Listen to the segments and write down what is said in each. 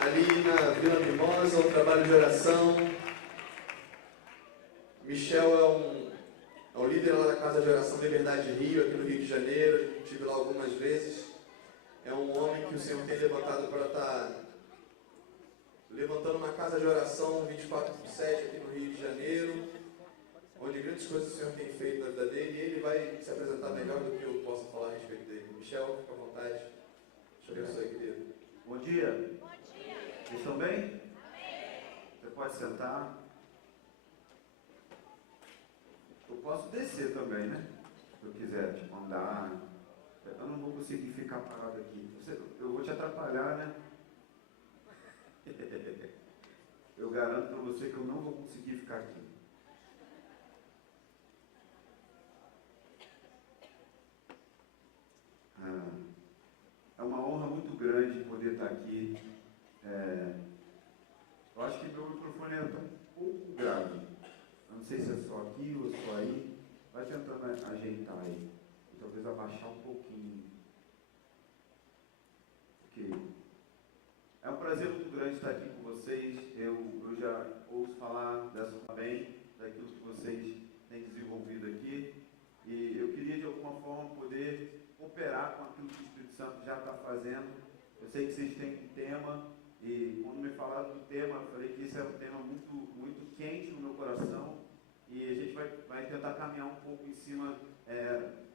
ali na Vila Mimosa, um trabalho de oração. Michel é um líder lá da Casa de Oração Liberdade Rio, aqui no Rio de Janeiro. Estive lá algumas vezes. É um homem que o Senhor tem levantado para estar levantando uma casa de oração 24/7 aqui no Rio de Janeiro, onde grandes coisas o Senhor tem feito na vida dele, e ele vai se apresentar melhor do que eu possa falar a respeito dele. Michel, fica à vontade. Deixa eu abençoe, querido. Bom dia. Bom dia. Vocês estão bem? Amém. Você pode sentar. Eu posso descer também, né? Se eu quiser, tipo, andar. Eu não vou conseguir ficar parado aqui. Eu vou te atrapalhar, né? Eu garanto para você que eu não vou conseguir ficar aqui. É uma honra muito grande poder estar aqui. Eu acho que meu microfone está um pouco grave. Eu não sei se é só aqui ou só aí. Vai tentando ajeitar aí. E talvez abaixar um pouquinho. Ok. É um prazer muito grande estar aqui com vocês. Eu já ouço falar dessa também, daquilo que vocês têm desenvolvido aqui. E eu queria, de alguma forma, poder cooperar com aquilo que o Espírito Santo já está fazendo. Eu sei que vocês têm um tema, e quando me falaram do tema, eu falei que esse é um tema muito, muito quente no meu coração. E a gente vai tentar caminhar um pouco em cima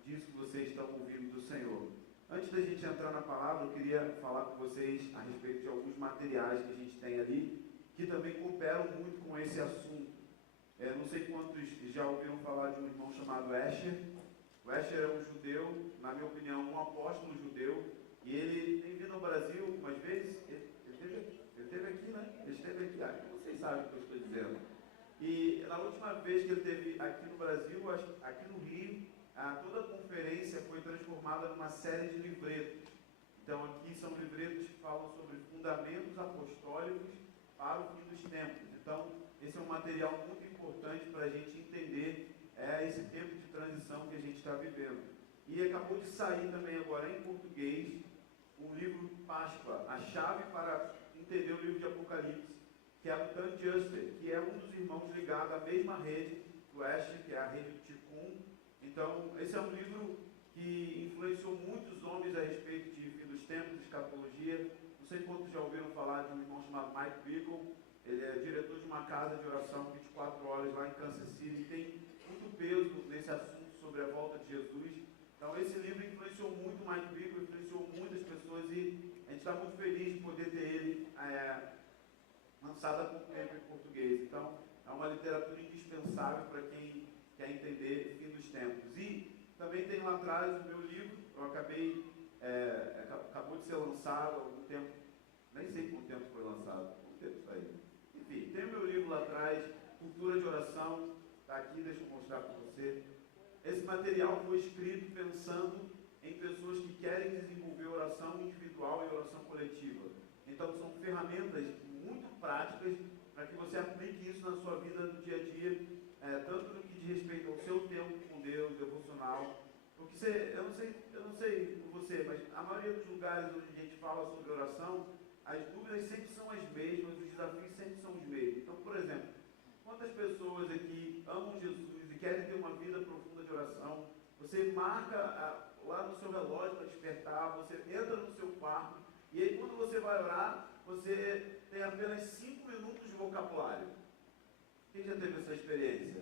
disso que vocês estão ouvindo do Senhor. Antes da gente entrar na palavra, eu queria falar com vocês a respeito de alguns materiais que a gente tem ali, que também cooperam muito com esse assunto. Não sei quantos já ouviram falar de um irmão chamado Escher. O Escher é um judeu, na minha opinião, um apóstolo judeu, e ele tem vindo ao Brasil algumas vezes. Ele esteve aqui, né? Ele esteve aqui, vocês sabem o que eu estou dizendo. E na última vez que ele esteve aqui no Brasil, aqui no Rio, toda a conferência foi transformada numa série de livretos. Então aqui são livretos que falam sobre fundamentos apostólicos para o fim dos tempos. Então esse é um material muito importante para a gente entender esse tempo de transição que a gente está vivendo. E acabou de sair também agora em português o livro Páscoa, a chave para entender o livro de Apocalipse, que é o Dan Juster, que é um dos irmãos ligados à mesma rede do Escher, que é a rede do Tikkun. Então, esse é um livro que influenciou muitos homens a respeito de fim dos tempos, escatologia. Não sei quantos já ouviram falar de um irmão chamado Mike Bickle. Ele é diretor de uma casa de oração 24 horas lá em Kansas City, e tem muito peso nesse assunto sobre a volta de Jesus. Então, esse livro influenciou muito o Mike Bickle, influenciou muitas pessoas, e a gente está muito feliz de poder ter ele lançado há pouco tempo em português. Então, é uma literatura indispensável para quem quer entender o fim dos tempos. E também tem lá atrás o meu livro, acabou de ser lançado há algum tempo, nem sei quanto tempo foi lançado, quanto tempo isso aí. Enfim, tem o meu livro lá atrás, Cultura de Oração, está aqui, deixa eu mostrar para você. Esse material foi escrito pensando em pessoas que querem desenvolver oração individual e oração coletiva. Então são ferramentas muito práticas para que você aplique isso na sua vida do dia a dia, tanto no que diz respeito ao seu tempo com Deus, devocional. Porque eu não sei por você, mas a maioria dos lugares onde a gente fala sobre oração, as dúvidas sempre são as mesmas, os desafios sempre são os mesmos. Então, por exemplo, quantas pessoas aqui amam Jesus e querem ter uma vida profunda de oração? Você marca lá no seu relógio para despertar, você entra no seu quarto, e aí quando você vai orar, você tem apenas 5 minutos de vocabulário. Quem já teve essa experiência?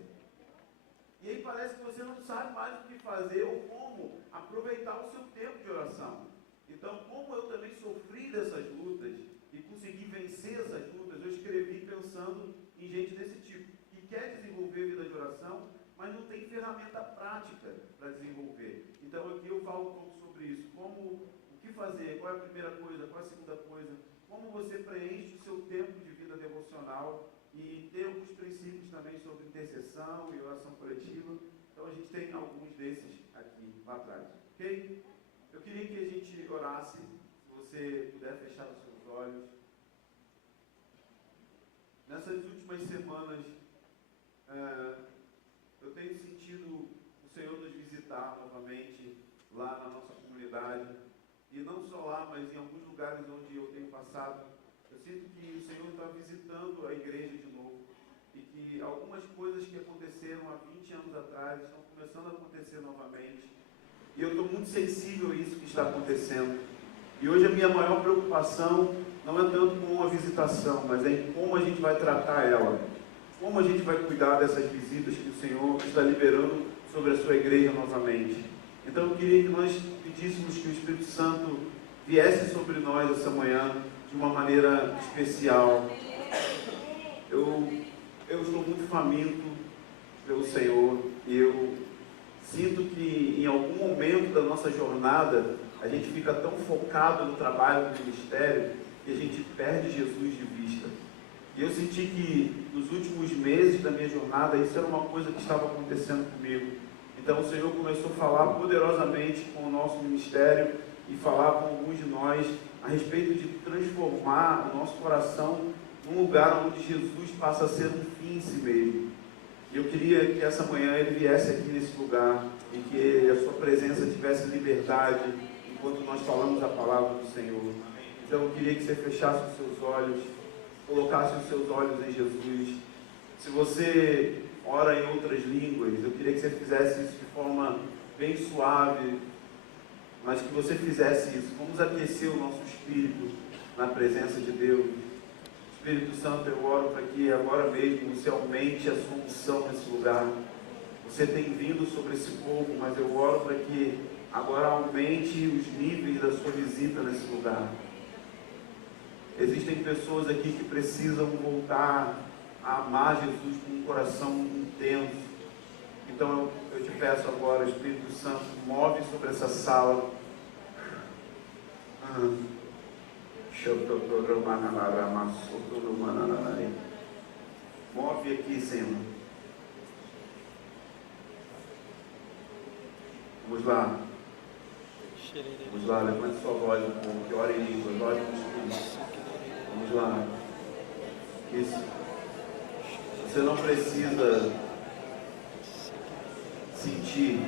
E aí parece que você não sabe mais o que fazer ou como aproveitar o seu tempo de oração. Então, como eu também sofri dessas lutas e consegui vencer essas lutas, eu escrevi pensando em gente desse tipo, que quer desenvolver vida de oração, mas não tem ferramenta prática para desenvolver. Então, aqui eu falo um pouco sobre isso. O que fazer, qual é a primeira coisa, qual é a segunda coisa, como você preenche o seu tempo de vida devocional, e ter alguns princípios também sobre intercessão e oração coletiva. Então a gente tem alguns desses aqui lá atrás, ok? Eu queria que a gente orasse, se você puder fechar os seus olhos. Nessas últimas semanas, eu tenho sentido o Senhor nos visitar novamente lá na nossa comunidade, e não só lá, mas em alguns lugares onde eu tenho passado. Eu sinto que o Senhor está visitando a igreja de novo e que algumas coisas que aconteceram há 20 anos atrás estão começando a acontecer novamente. E eu estou muito sensível a isso que está acontecendo. E hoje a minha maior preocupação não é tanto com a visitação, mas é em como a gente vai tratar ela. Como a gente vai cuidar dessas visitas que o Senhor está liberando sobre a sua igreja novamente. Então eu queria que nós pedíssemos que o Espírito Santo viesse sobre nós essa manhã de uma maneira especial. Eu estou muito faminto pelo Senhor e eu sinto que em algum momento da nossa jornada a gente fica tão focado no trabalho do ministério que a gente perde Jesus de vista. E eu senti que nos últimos meses da minha jornada isso era uma coisa que estava acontecendo comigo. Então o Senhor começou a falar poderosamente com o nosso ministério e falar com alguns de nós a respeito de transformar o nosso coração num lugar onde Jesus passa a ser um fim em si mesmo. E eu queria que essa manhã Ele viesse aqui nesse lugar e que a sua presença tivesse liberdade enquanto nós falamos a palavra do Senhor. Então eu queria que você fechasse os seus olhos, colocasse os seus olhos em Jesus. Se você ora em outras línguas, eu queria que você fizesse isso de forma bem suave, mas que você fizesse isso. Vamos aquecer o nosso espírito na presença de Deus. Espírito Santo, eu oro para que agora mesmo você aumente a sua unção nesse lugar. Você tem vindo sobre esse povo, mas eu oro para que agora aumente os níveis da sua visita nesse lugar. Existem pessoas aqui que precisam voltar a amar Jesus com um coração intenso. Então eu te peço agora, Espírito Santo, move sobre essa sala. Move aqui, Senhor. Vamos lá. Vamos lá, levante sua voz um pouco, que ore em língua, ore com o Espírito. Vamos lá. Isso. Você não precisa sentir,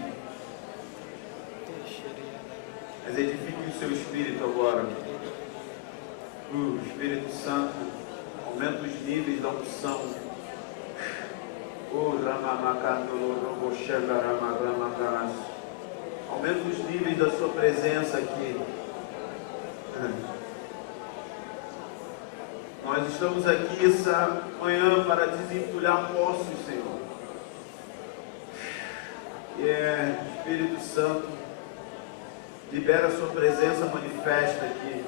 mas edifique o seu espírito agora. Espírito Santo, aumenta os níveis da unção. Aumenta os níveis da sua presença aqui. Nós estamos aqui essa manhã para desentulhar poços, Senhor. E Espírito Santo, libera a sua presença manifesta aqui.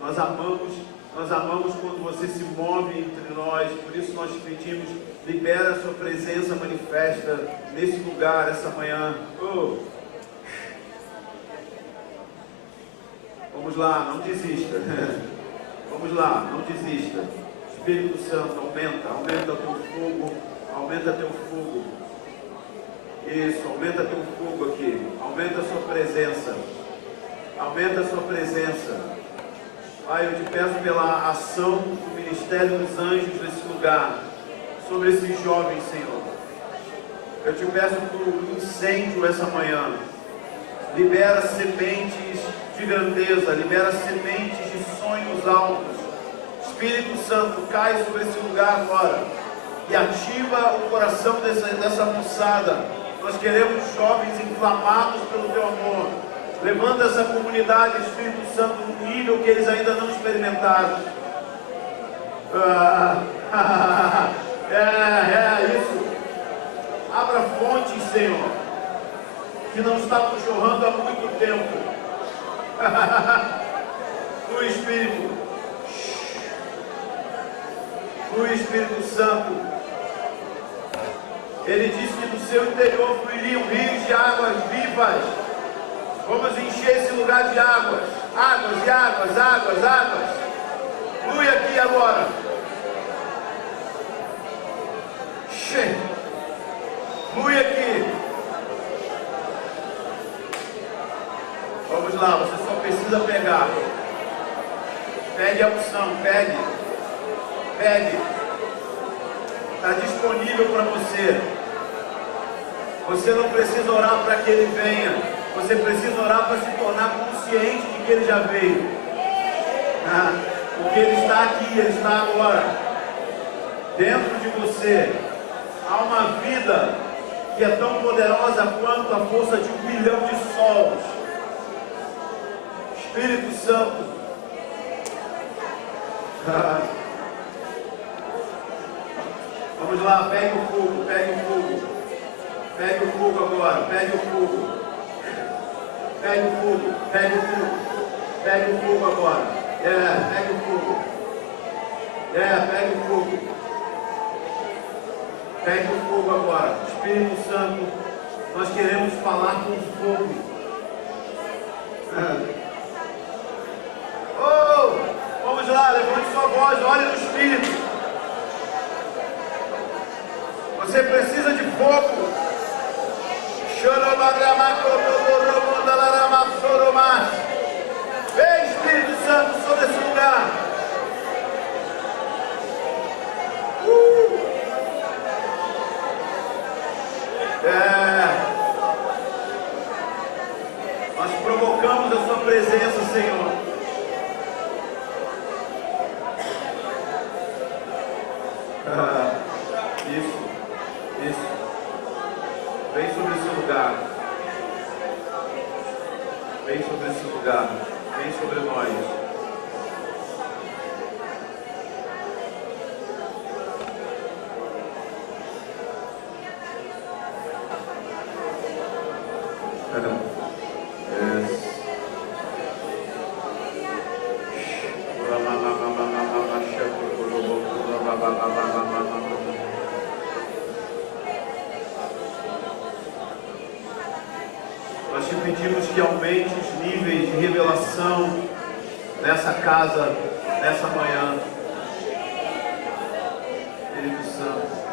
Nós amamos quando você se move entre nós, por isso nós te pedimos, libera a sua presença manifesta nesse lugar, essa manhã. Vamos lá, não desista. Vamos lá, não desista. Espírito Santo, aumenta teu fogo, aumenta teu fogo. Isso, aumenta teu fogo aqui, aumenta a sua presença, aumenta a sua presença. Pai, eu te peço pela ação do Ministério dos Anjos nesse lugar, sobre esses jovens, Senhor. Eu te peço por incêndio essa manhã. Libera sementes de grandeza, libera sementes de sonhos altos. Espírito Santo, cai sobre esse lugar agora e ativa o coração dessa moçada. Nós queremos jovens inflamados pelo teu amor. Levanta essa comunidade, Espírito Santo, num nível que eles ainda não experimentaram. Isso. Abra fontes, Senhor, que não estavam jorrando há muito tempo. Do Espírito Santo. Ele disse que do seu interior fluiriam rios de águas vivas. Vamos encher esse lugar de águas. Águas e águas, águas, águas. Flui aqui agora. Flui aqui. Vamos lá, você só precisa pegar. Pegue a unção, pegue. Pegue. Está disponível para você. Você não precisa orar para que ele venha. Você precisa orar para se tornar consciente de que ele já veio. Porque Ele está aqui, Ele está agora. Dentro de você há uma vida que é tão poderosa quanto a força de 1 bilhão de sols. Espírito Santo. Vamos lá, pegue o fogo, pegue o fogo. Pegue o fogo agora, pegue o fogo. Pegue o fogo, pegue o fogo. Pegue o fogo agora. Pegue o fogo. Pegue o fogo. Pegue o fogo agora. Espírito Santo, nós queremos falar com fogo. Oh, vamos lá, levante sua voz, olhe no Espírito. Você precisa de fogo. Vem, Espírito Santo, sobre esse lugar. Nós provocamos a sua presença, Senhor. Isso. Vem sobre esse lugar. Vem sobre esse lugar. Vem sobre nós. Nós te pedimos que aumente os níveis de revelação nessa casa, nessa manhã. Espírito Santo.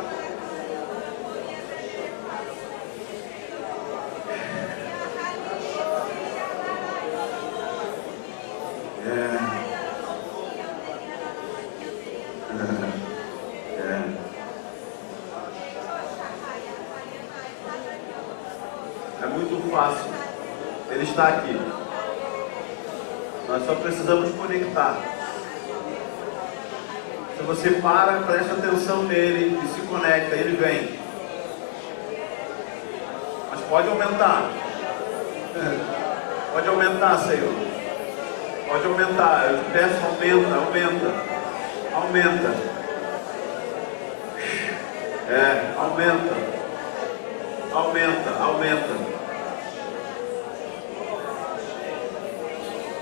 É muito fácil. Ele está aqui. Nós só precisamos conectar. Se você para, presta atenção nele e se conecta, ele vem. Mas pode aumentar. Pode aumentar, Senhor. Pode aumentar. Eu te peço, aumenta. Aumenta. Aumenta.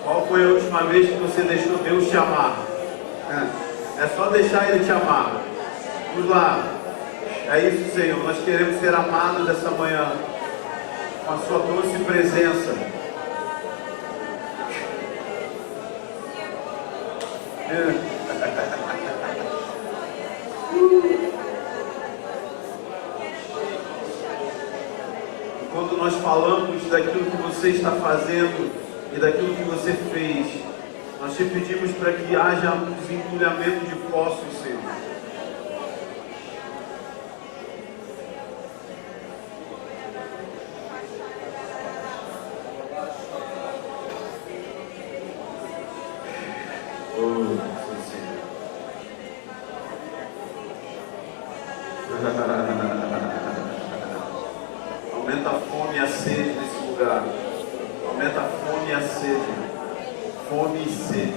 Qual foi a última vez que você deixou Deus te amar? É só deixar Ele te amar. Vamos lá. É isso, Senhor. Nós queremos ser amados essa manhã com a sua doce presença. Quando nós falamos daquilo que você está fazendo e daquilo que você fez, nós te pedimos para que haja um desentulhamento de poços, Senhor. Aumenta a fome e a sede nesse lugar. Aumenta a fome e a sede. Fome e sede.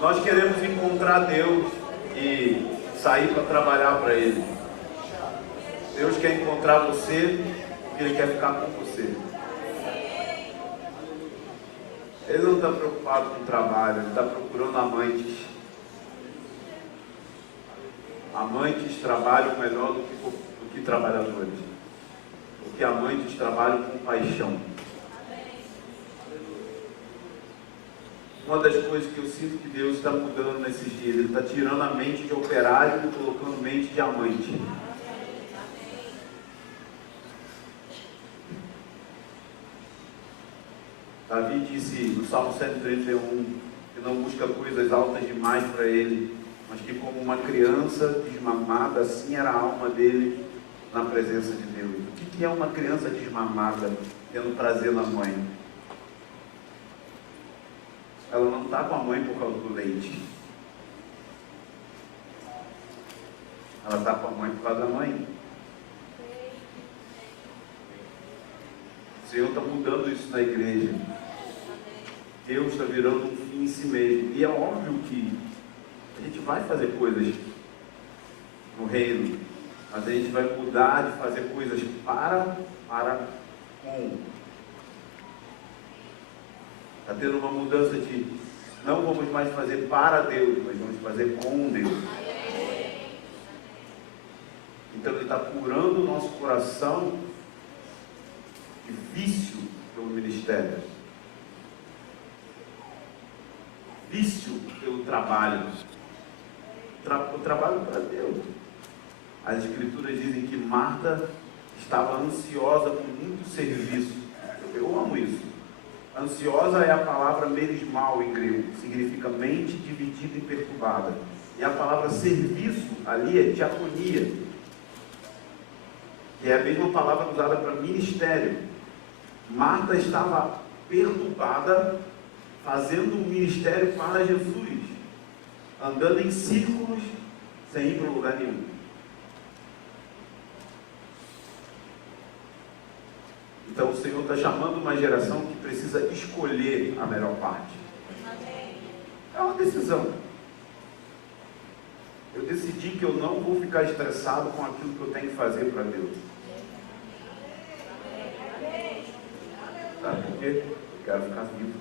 Nós queremos encontrar Deus e sair para trabalhar para Ele. Deus quer encontrar você e Ele quer ficar com você. Ele não está preocupado com o trabalho, Ele está procurando amantes. Amantes trabalham melhor do que trabalhadores. Porque amantes trabalham com paixão. Uma das coisas que eu sinto que Deus está mudando nesses dias, Ele está tirando a mente de operário e colocando mente de amante. Davi disse no Salmo 131 que não busca coisas altas demais para ele, mas que como uma criança desmamada, assim era a alma dele na presença de Deus. O que é uma criança desmamada? tendo prazer na mãe. Ela não está com a mãe por causa do leite. Ela está com a mãe por causa da mãe. O Senhor está mudando isso na igreja. Deus está virando um fim em si mesmo. E é óbvio que a gente vai fazer coisas no reino, mas a gente vai mudar de fazer coisas para com. Está tendo uma mudança de não vamos mais fazer para Deus, mas vamos fazer com Deus. Então Ele está curando o nosso coração de vício pelo ministério, vício pelo trabalho, o trabalho para Deus. As Escrituras dizem que Marta estava ansiosa com muito serviço. Eu amo isso. Ansiosa é a palavra merismal em grego, significa mente dividida e perturbada. E a palavra serviço ali é diaconia, que é a mesma palavra usada para ministério. Marta estava perturbada, fazendo um ministério para Jesus, andando em círculos, sem ir para lugar nenhum. Então o Senhor está chamando uma geração que precisa escolher a melhor parte. É uma decisão. Eu decidi que eu não vou ficar estressado com aquilo que eu tenho que fazer para Deus. Sabe por quê? Eu quero ficar vivo.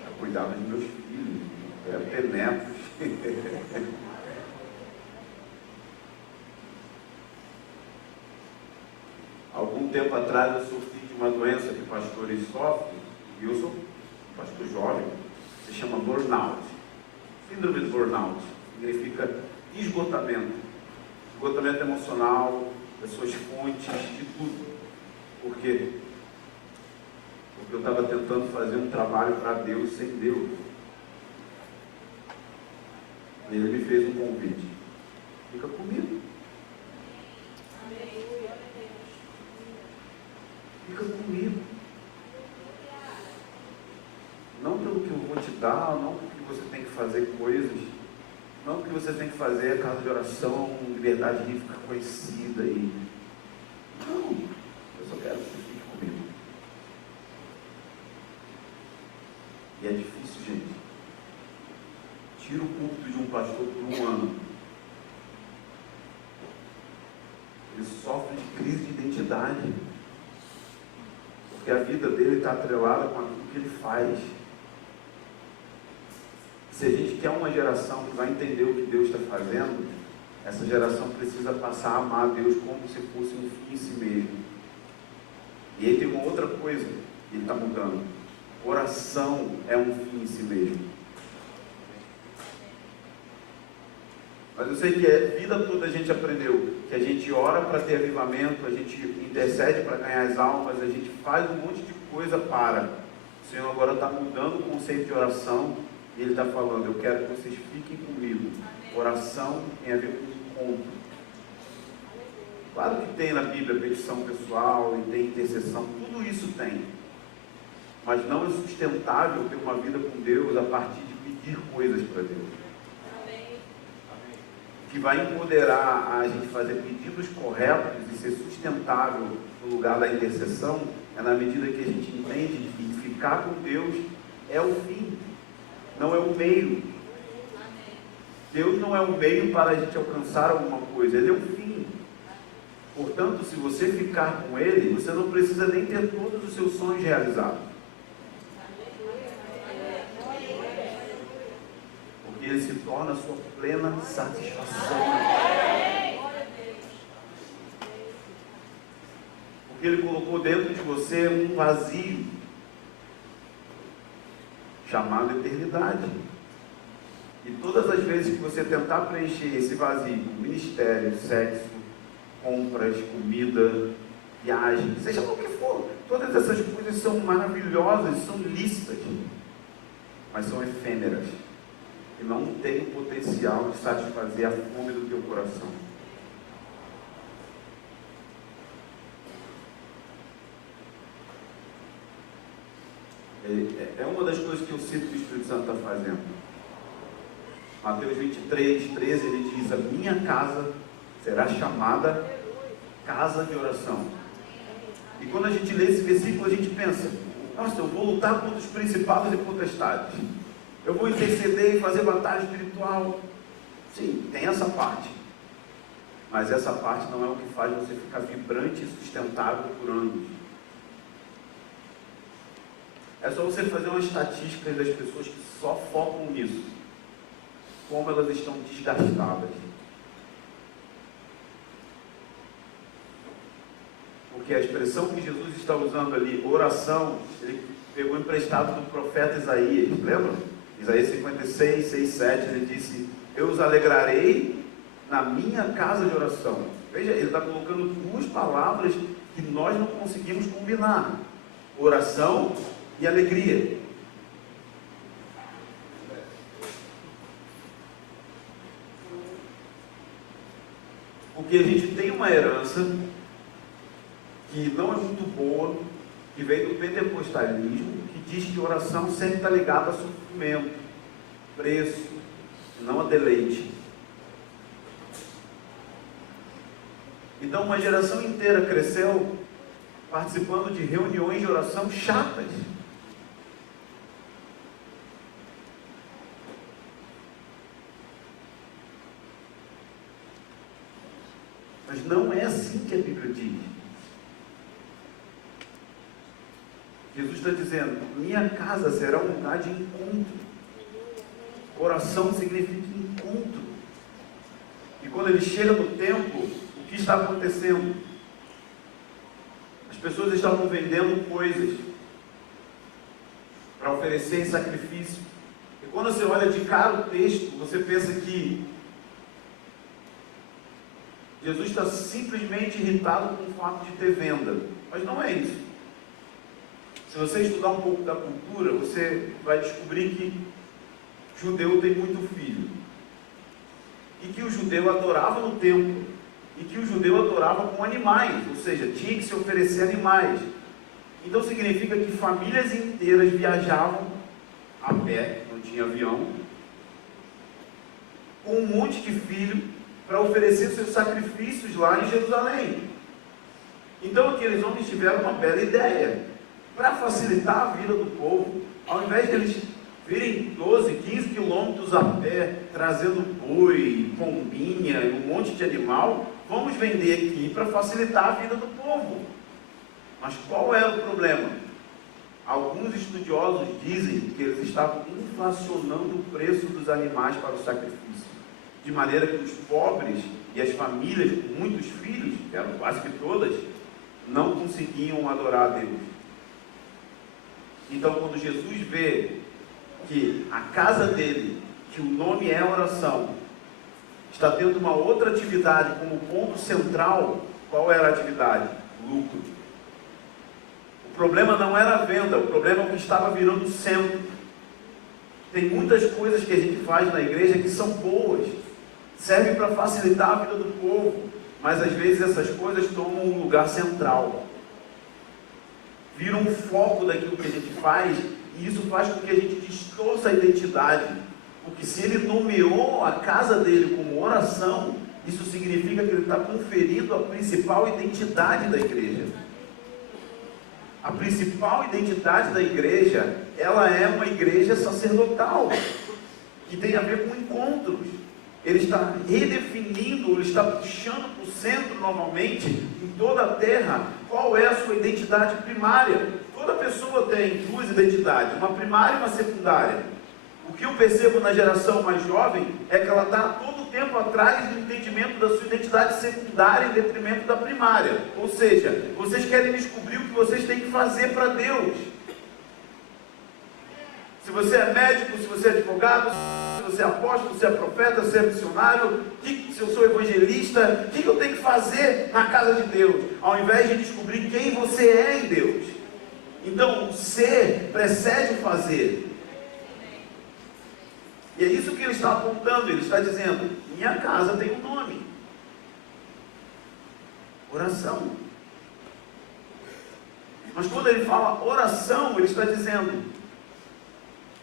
Quero cuidar dos meus filhos. Quero ter netos. Algum tempo atrás eu sofri de uma doença que pastores sofrem, e eu sou um pastor jovem, se chama burnout. Síndrome de burnout significa esgotamento. Esgotamento emocional, das suas fontes, de tudo. Por quê? Porque eu estava tentando fazer um trabalho para Deus sem Deus. E Ele me fez um convite. Fica comigo. Fica comigo. Não pelo que eu vou te dar, não porque você tem que fazer coisas, não porque você tem que fazer a casa de oração, liberdade de ficar conhecida e. Não, eu só quero que você fique comigo. E é difícil, gente. Tira o púlpito de um pastor por um ano. Ele sofre de crise de identidade. Porque a vida dele está atrelada com aquilo que ele faz. Se a gente quer uma geração que vai entender o que Deus está fazendo, essa geração precisa passar a amar a Deus como se fosse um fim em si mesmo. E aí tem uma outra coisa que ele está mudando. Oração é um fim em si mesmo. Mas eu sei que a vida toda a gente aprendeu que a gente ora para ter avivamento, a gente intercede para ganhar as almas, a gente faz um monte de coisa para. O Senhor agora está mudando o conceito de oração e Ele está falando, eu quero que vocês fiquem comigo. Oração tem a ver com encontro. Claro que tem na Bíblia petição pessoal e tem intercessão, tudo isso tem. Mas não é sustentável ter uma vida com Deus a partir de pedir coisas para Deus. Que vai empoderar a gente fazer pedidos corretos e ser sustentável no lugar da intercessão, é na medida que a gente entende que ficar com Deus é o fim, não é o meio. Deus não é o meio para a gente alcançar alguma coisa, Ele é o fim. Portanto, se você ficar com Ele, você não precisa nem ter todos os seus sonhos realizados. Porque Ele se torna a sua plena satisfação. Porque Ele colocou dentro de você um vazio chamado eternidade. E todas as vezes que você tentar preencher esse vazio com ministério, sexo, compras, comida, viagem, seja o que for, todas essas coisas são maravilhosas, são lícitas, mas são efêmeras. E não tem o potencial de satisfazer a fome do teu coração. É uma das coisas que eu sinto que o Espírito Santo está fazendo. Mateus 23, 13, ele diz: a minha casa será chamada casa de oração. E quando a gente lê esse versículo, a gente pensa: nossa, eu vou lutar contra os principados e potestades, eu vou interceder e fazer batalha espiritual. Sim, tem essa parte. Mas essa parte não é o que faz você ficar vibrante e sustentável por anos. É só você fazer uma estatística das pessoas que só focam nisso, como elas estão desgastadas. Porque a expressão que Jesus está usando ali, oração, ele pegou emprestado do profeta Isaías, lembra? Isaías 56, 6, 7, ele disse: eu os alegrarei na minha casa de oração. Veja, ele está colocando duas palavras que nós não conseguimos combinar: oração e alegria. Porque a gente tem uma herança que não é muito boa, que veio do pentecostalismo, que diz que oração sempre está ligada a sofrimento, preço, não a deleite. Então uma geração inteira cresceu participando de reuniões de oração chatas. Mas não é assim que a Bíblia diz. Jesus está dizendo: minha casa será um lugar de encontro. Oração significa encontro. E quando ele chega no templo, o que está acontecendo? As pessoas estavam vendendo coisas para oferecer em sacrifício. E quando você olha de cara o texto, você pensa que Jesus está simplesmente irritado com o fato de ter venda. Mas não é isso. Se você estudar um pouco da cultura, você vai descobrir que judeu tem muito filho. E que o judeu adorava no templo. E que o judeu adorava com animais. Ou seja, tinha que se oferecer animais. Então significa que famílias inteiras viajavam a pé, não tinha avião, com um monte de filho, para oferecer seus sacrifícios lá em Jerusalém. Então aqueles homens tiveram uma bela ideia. Para facilitar a vida do povo, ao invés de eles virem 12, 15 quilômetros a pé, trazendo boi, pombinha, um monte de animal, vamos vender aqui para facilitar a vida do povo. Mas qual era o problema? Alguns estudiosos dizem que eles estavam inflacionando o preço dos animais para o sacrifício, de maneira que os pobres e as famílias com muitos filhos, que eram quase que todas, não conseguiam adorar a Deus. Então, quando Jesus vê que a casa dele, que o nome é oração, está tendo uma outra atividade como ponto central, qual era a atividade? Lucro. O problema não era a venda, o problema é o que estava virando centro. Tem muitas coisas que a gente faz na igreja que são boas, servem para facilitar a vida do povo, mas às vezes essas coisas tomam um lugar central, viram um foco daquilo que a gente faz, e isso faz com que a gente distorça a identidade. Porque se ele nomeou a casa dele como oração, isso significa que ele está conferindo a principal identidade da igreja. A principal identidade da igreja, ela é uma igreja sacerdotal, que tem a ver com encontros. Ele está redefinindo, ele está puxando para o centro novamente, em toda a terra, qual é a sua identidade primária. Toda pessoa tem duas identidades, uma primária e uma secundária. O que eu percebo na geração mais jovem é que ela está todo o tempo atrás do entendimento da sua identidade secundária em detrimento da primária. Ou seja, vocês querem descobrir o que vocês têm que fazer para Deus. Se você é médico, se você é advogado, se você é apóstolo, se você é profeta, se você é missionário, se eu sou evangelista, o que eu tenho que fazer na casa de Deus? Ao invés de descobrir quem você é em Deus. Então, o ser precede o fazer. E é isso que ele está apontando. Ele está dizendo: minha casa tem um nome: oração. Mas quando ele fala oração, ele está dizendo,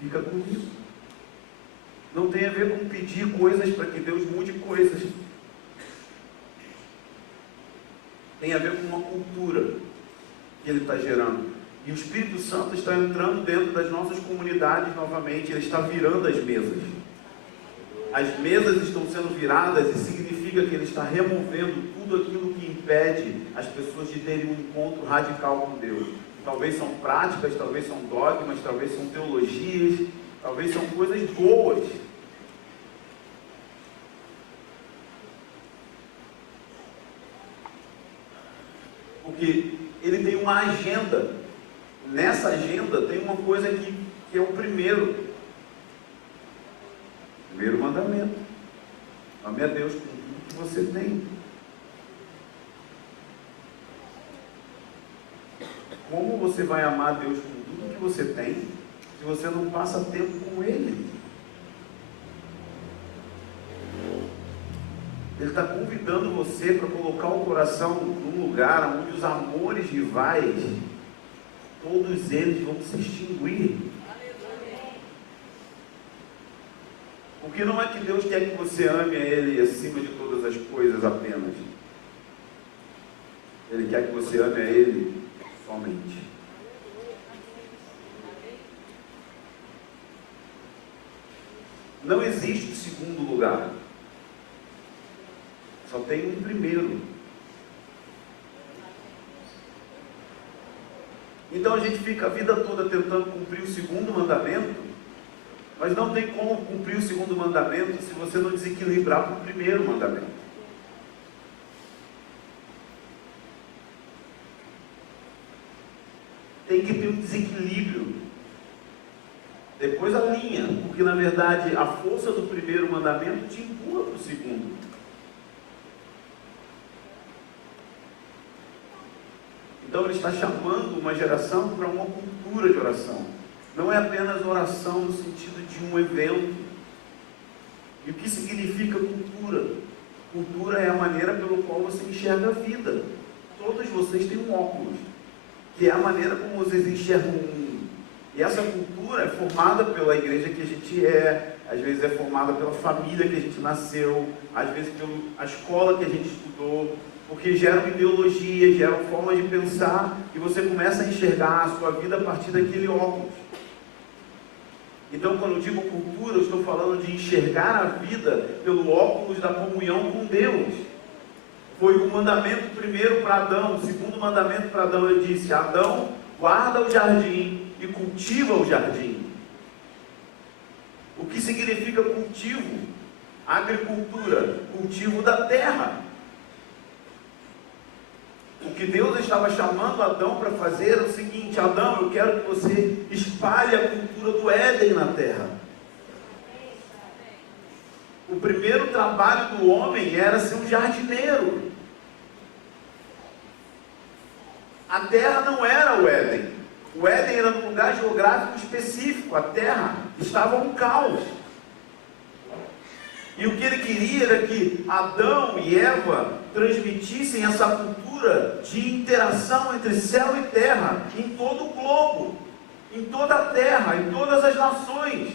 fica comigo. Não tem a ver com pedir coisas para que Deus mude coisas. Tem a ver com uma cultura que ele está gerando. E o Espírito Santo está entrando dentro das nossas comunidades novamente. Ele está virando as mesas. As mesas estão sendo viradas e significa que ele está removendo tudo aquilo que impede as pessoas de terem um encontro radical com Deus. Talvez são práticas, talvez são dogmas, talvez são teologias, talvez são coisas boas. Porque ele tem uma agenda. Nessa agenda tem uma coisa que é o primeiro mandamento. Ame a Deus com tudo que você tem. Como você vai amar a Deus com tudo que você tem, se você não passa tempo com Ele? Ele está convidando você para colocar o coração num lugar onde os amores rivais, todos eles vão se extinguir. Porque não é que Deus quer que você ame a Ele acima de todas as coisas apenas. Ele quer que você ame a Ele somente. Não existe segundo lugar. Só tem um primeiro. Então a gente fica a vida toda tentando cumprir o segundo mandamento, mas não tem como cumprir o segundo mandamento se você não desequilibrar para o primeiro mandamento. Tem que ter um desequilíbrio. Depois alinha, porque na verdade a força do primeiro mandamento te empurra para o segundo. Então ele está chamando uma geração para uma cultura de oração. Não é apenas oração no sentido de um evento. E o que significa cultura? Cultura é a maneira pela qual você enxerga a vida. Todos vocês têm um óculos, que é a maneira como vocês enxergam o mundo. E essa cultura é formada pela igreja que a gente é, às vezes é formada pela família que a gente nasceu, às vezes pela escola que a gente estudou, porque geram ideologias, geram formas de pensar, e você começa a enxergar a sua vida a partir daquele óculos. Então, quando eu digo cultura, eu estou falando de enxergar a vida pelo óculos da comunhão com Deus. Foi o mandamento primeiro para Adão, o segundo mandamento para Adão, ele disse: Adão, guarda o jardim e cultiva o jardim. O que significa cultivo? Agricultura, cultivo da terra. O que Deus estava chamando Adão para fazer era o seguinte: Adão, eu quero que você espalhe a cultura do Éden na terra. O primeiro trabalho do homem era ser um jardineiro. A terra não era o Éden. O Éden era num lugar geográfico específico. A terra estava um caos. E o que ele queria era que Adão e Eva transmitissem essa cultura de interação entre céu e terra em todo o globo, em toda a terra, em todas as nações.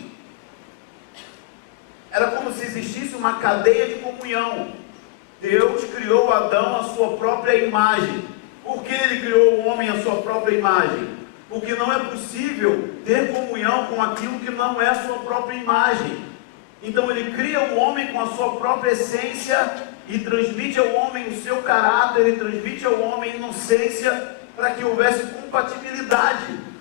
Era como se existisse uma cadeia de comunhão. Deus criou Adão à sua própria imagem. Por que ele criou o homem à sua própria imagem? Porque não é possível ter comunhão com aquilo que não é a sua própria imagem. Então ele cria o homem com a sua própria essência e transmite ao homem o seu caráter, ele transmite ao homem inocência para que houvesse compatibilidade.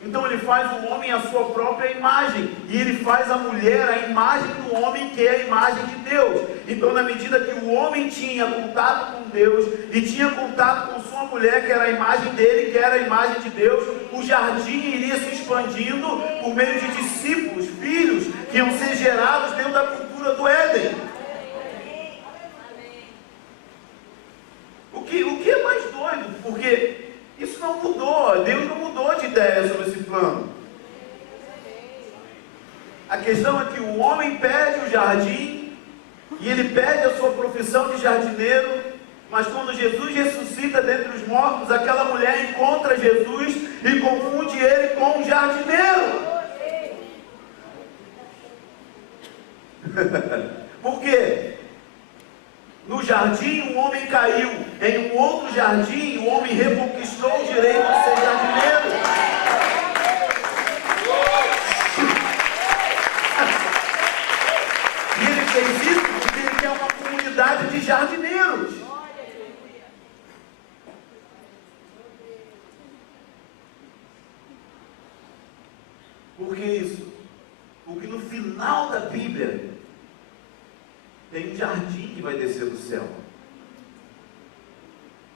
Então ele faz o homem a sua própria imagem e ele faz a mulher a imagem do homem, que é a imagem de Deus. Então, na medida que o homem tinha contato com Deus e tinha contato com sua mulher, que era a imagem dele, que era a imagem de Deus, o jardim iria se expandindo por meio de discípulos, filhos que iam ser gerados dentro da cultura do Éden. O que é mais doido? Porque isso não mudou, Deus não mudou de ideia sobre esse plano. A questão é que o homem perde o jardim, e ele perde a sua profissão de jardineiro, Mas quando Jesus ressuscita dentre os mortos, aquela mulher encontra Jesus e confunde ele com um jardineiro. Por quê? No jardim um homem caiu, em um outro jardim o homem reconquistou o direito de ser jardineiro. E ele fez isso porque ele quer uma comunidade de jardineiros. Por que isso? Porque no final da Bíblia tem um jardim que vai descer do céu,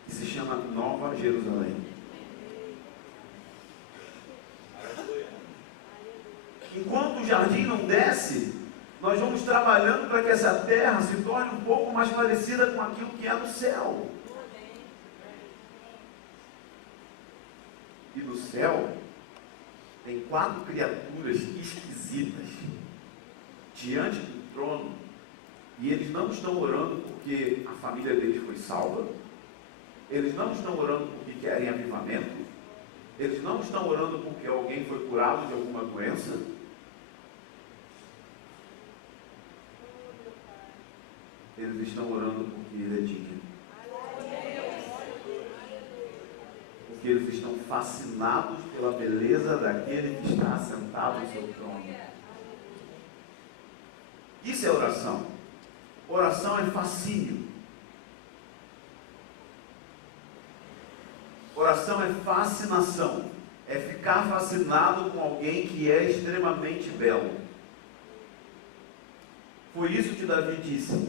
que se chama Nova Jerusalém. Enquanto o jardim não desce, nós vamos trabalhando para que essa terra se torne um pouco mais parecida com aquilo que é no céu. E no céu tem 4 criaturas esquisitas diante do trono. E eles não estão orando porque a família deles foi salva. Eles não estão orando porque querem avivamento. Eles não estão orando porque alguém foi curado de alguma doença. Eles estão orando porque ele é digno. Porque eles estão fascinados pela beleza daquele que está assentado no seu trono. Isso é oração. Oração é fascínio. Oração é fascinação. É ficar fascinado com alguém que é extremamente belo. Foi isso que Davi disse: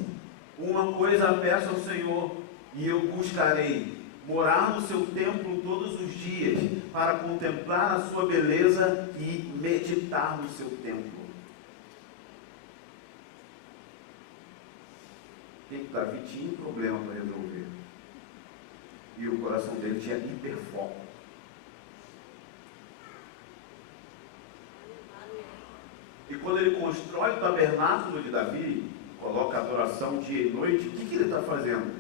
uma coisa peço ao Senhor, e eu buscarei morar no seu templo todos os dias, para contemplar a sua beleza e meditar no seu templo. Davi tinha um problema para resolver. E o coração dele tinha hiperfoco. E quando ele constrói o tabernáculo de Davi, coloca a adoração dia e noite, o que ele está fazendo?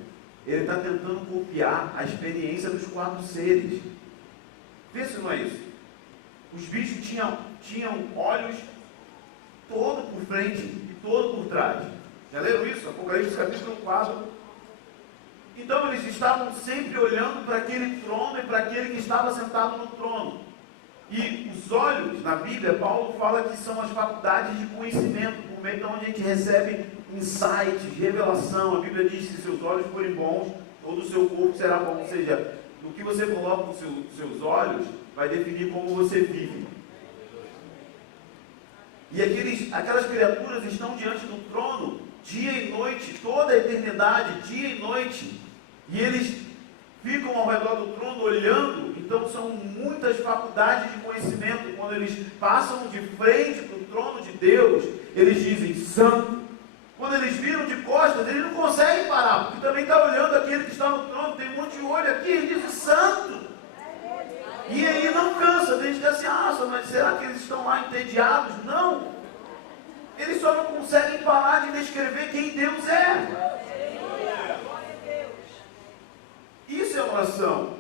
Ele está tentando copiar a experiência dos 4 seres. Vê se não é isso. Os bichos tinham olhos todo por frente e todo por trás. Já leram isso? Apocalipse capítulo 4. Então eles estavam sempre olhando para aquele trono e para aquele que estava sentado no trono. E os olhos, na Bíblia, Paulo fala que são as faculdades de conhecimento, por meio de onde a gente recebe insights, revelação. A Bíblia diz que se seus olhos forem bons, todo o seu corpo será bom. Ou seja, no que você coloca nos seus olhos, vai definir como você vive. E aquelas criaturas estão diante do trono, dia e noite, toda a eternidade, dia e noite, e eles ficam ao redor do trono olhando. Então são muitas faculdades de conhecimento. Quando eles passam de frente para o trono de Deus, eles dizem santo. Quando eles viram de costas, eles não conseguem parar, porque também está olhando aquele que está no trono, tem um monte de olho aqui, ele diz santo. E aí não cansa, tem gente que diz assim, mas será que eles estão lá entediados? Não. Eles só não conseguem parar de descrever quem Deus é. Isso é oração.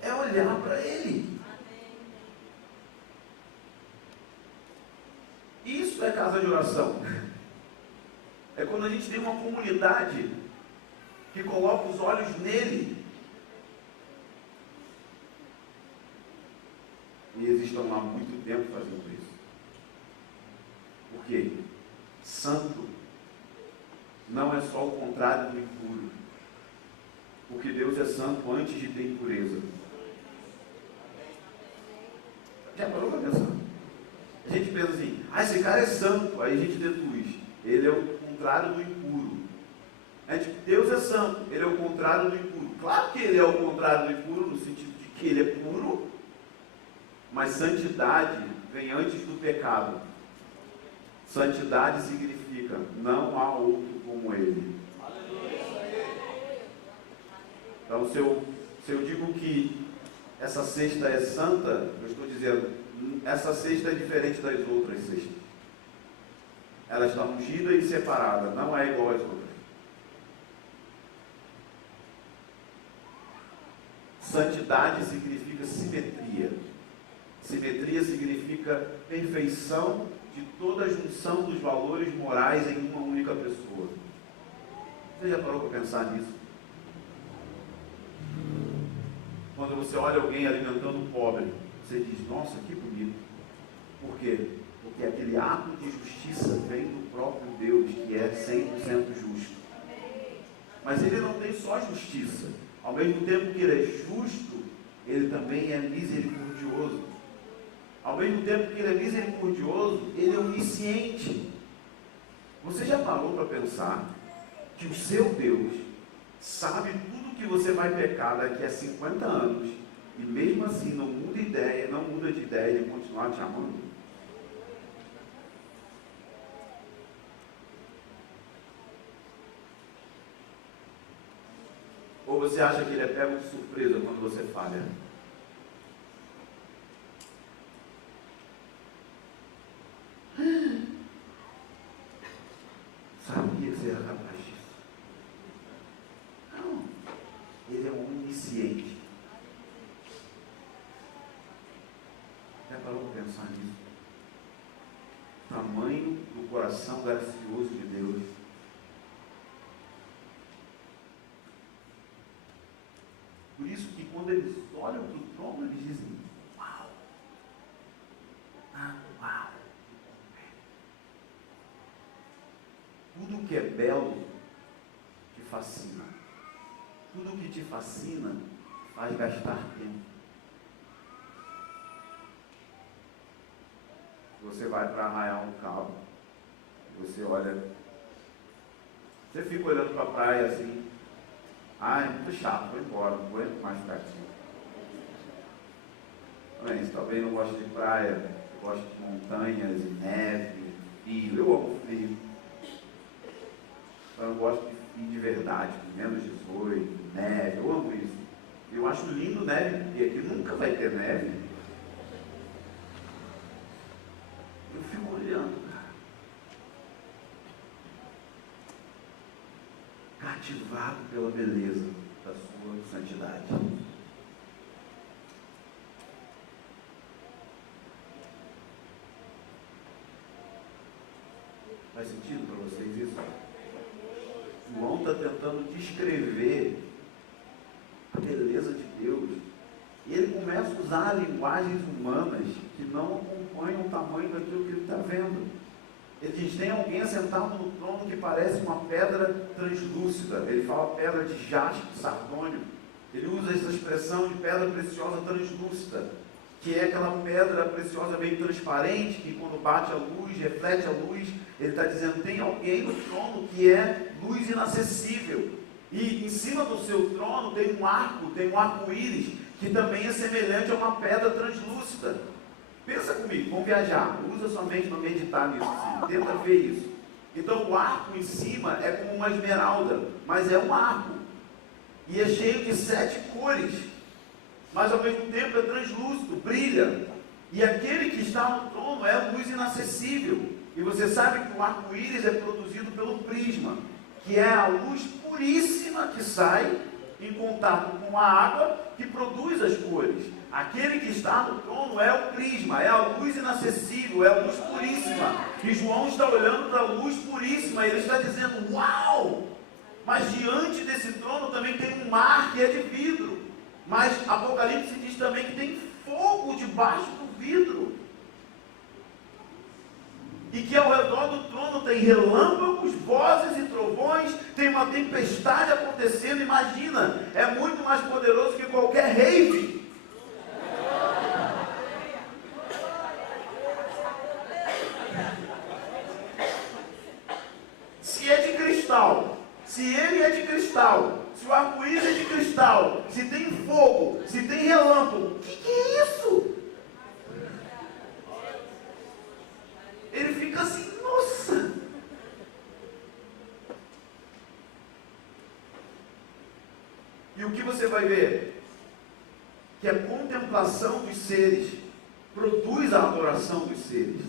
É olhar para Ele. Isso é casa de oração. É quando a gente tem uma comunidade que coloca os olhos nele. E eles estão lá há muito tempo fazendo isso. Por quê? Santo não é só o contrário do impuro. Porque Deus é santo antes de ter impureza. Já parou para pensar? A gente pensa assim, esse cara é santo, aí a gente deduz. Ele é o contrário do impuro. Deus é santo, ele é o contrário do impuro. Claro que ele é o contrário do impuro, no sentido de que ele é puro, mas santidade vem antes do pecado. Santidade significa, não há outro como ele. Então, se eu digo que essa cesta é santa, eu estou dizendo, essa cesta é diferente das outras cestas. Ela está ungida e separada, não é igual às outras. Santidade significa simetria. Simetria significa perfeição de toda a junção dos valores morais em uma única pessoa. Você já parou para pensar nisso? Quando você olha alguém alimentando o pobre, você diz, nossa, que bonito. Por quê? Porque aquele ato de justiça vem do próprio Deus, que é 100% justo. Mas ele não tem só justiça. Ao mesmo tempo que ele é justo, ele também é misericordioso. Ao mesmo tempo que ele é misericordioso, ele é onisciente. Você já parou para pensar que o seu Deus sabe tudo que você vai pecar daqui a 50 anos e mesmo assim não muda de ideia de continuar te amando? Ou você acha que ele é pego de surpresa quando você falha? Sabia que você era capaz disso? Não. Ele é onisciente. Já parou para pensar nisso? Tamanho do coração gracioso de Deus. Por isso que quando eles olham para o trono, eles dizem, uau! Ah, uau! Tudo que é belo te fascina. Tudo que te fascina faz gastar tempo. Você vai para Arraial do Cabo, você olha, você fica olhando para a praia assim, é muito chato, vou embora, não aguento mais ficar aqui. Mas talvez não goste de praia, goste de montanhas e neve, frio. Eu amo frio. Então eu gosto de frio de verdade, com menos 18, neve, eu amo isso. Eu acho lindo neve, porque aqui nunca vai ter neve. Eu fico olhando, cara, cativado pela beleza da sua santidade. Faz sentido para vocês isso? João está tentando descrever a beleza de Deus. E ele começa a usar linguagens humanas que não acompanham o tamanho daquilo que ele está vendo. Ele diz, tem alguém assentado no trono que parece uma pedra translúcida. Ele fala pedra de jaspe, sardônio. Ele usa essa expressão de pedra preciosa translúcida, que é aquela pedra preciosa meio transparente, que quando bate a luz, reflete a luz. Ele está dizendo, tem alguém no trono que é luz inacessível. E em cima do seu trono tem um arco-íris, que também é semelhante a uma pedra translúcida. Pensa comigo, vamos viajar. Usa sua mente para meditar nisso. Sim. Tenta ver isso. Então o arco em cima é como uma esmeralda, mas é um arco. E é cheio de 7 cores. Mas ao mesmo tempo é translúcido, brilha. E aquele que está no trono é luz inacessível. E você sabe que o arco-íris é produzido pelo prisma, que é a luz puríssima que sai em contato com a água que produz as cores. Aquele que está no trono é o prisma, é a luz inacessível, é a luz puríssima. E João está olhando para a luz puríssima e ele está dizendo, uau! Mas diante desse trono também tem um mar que é de vidro. Mas Apocalipse diz também que tem fogo debaixo do vidro. E que ao redor do trono tem relâmpagos, vozes e trovões, tem uma tempestade acontecendo. Imagina, é muito mais poderoso que qualquer rave. Se é de cristal, se ele é de cristal, se o arco-íris é de cristal, se tem fogo, se tem relâmpago, o que é isso? Ele fica assim, nossa! E o que você vai ver? Que a contemplação dos seres produz a adoração dos seres.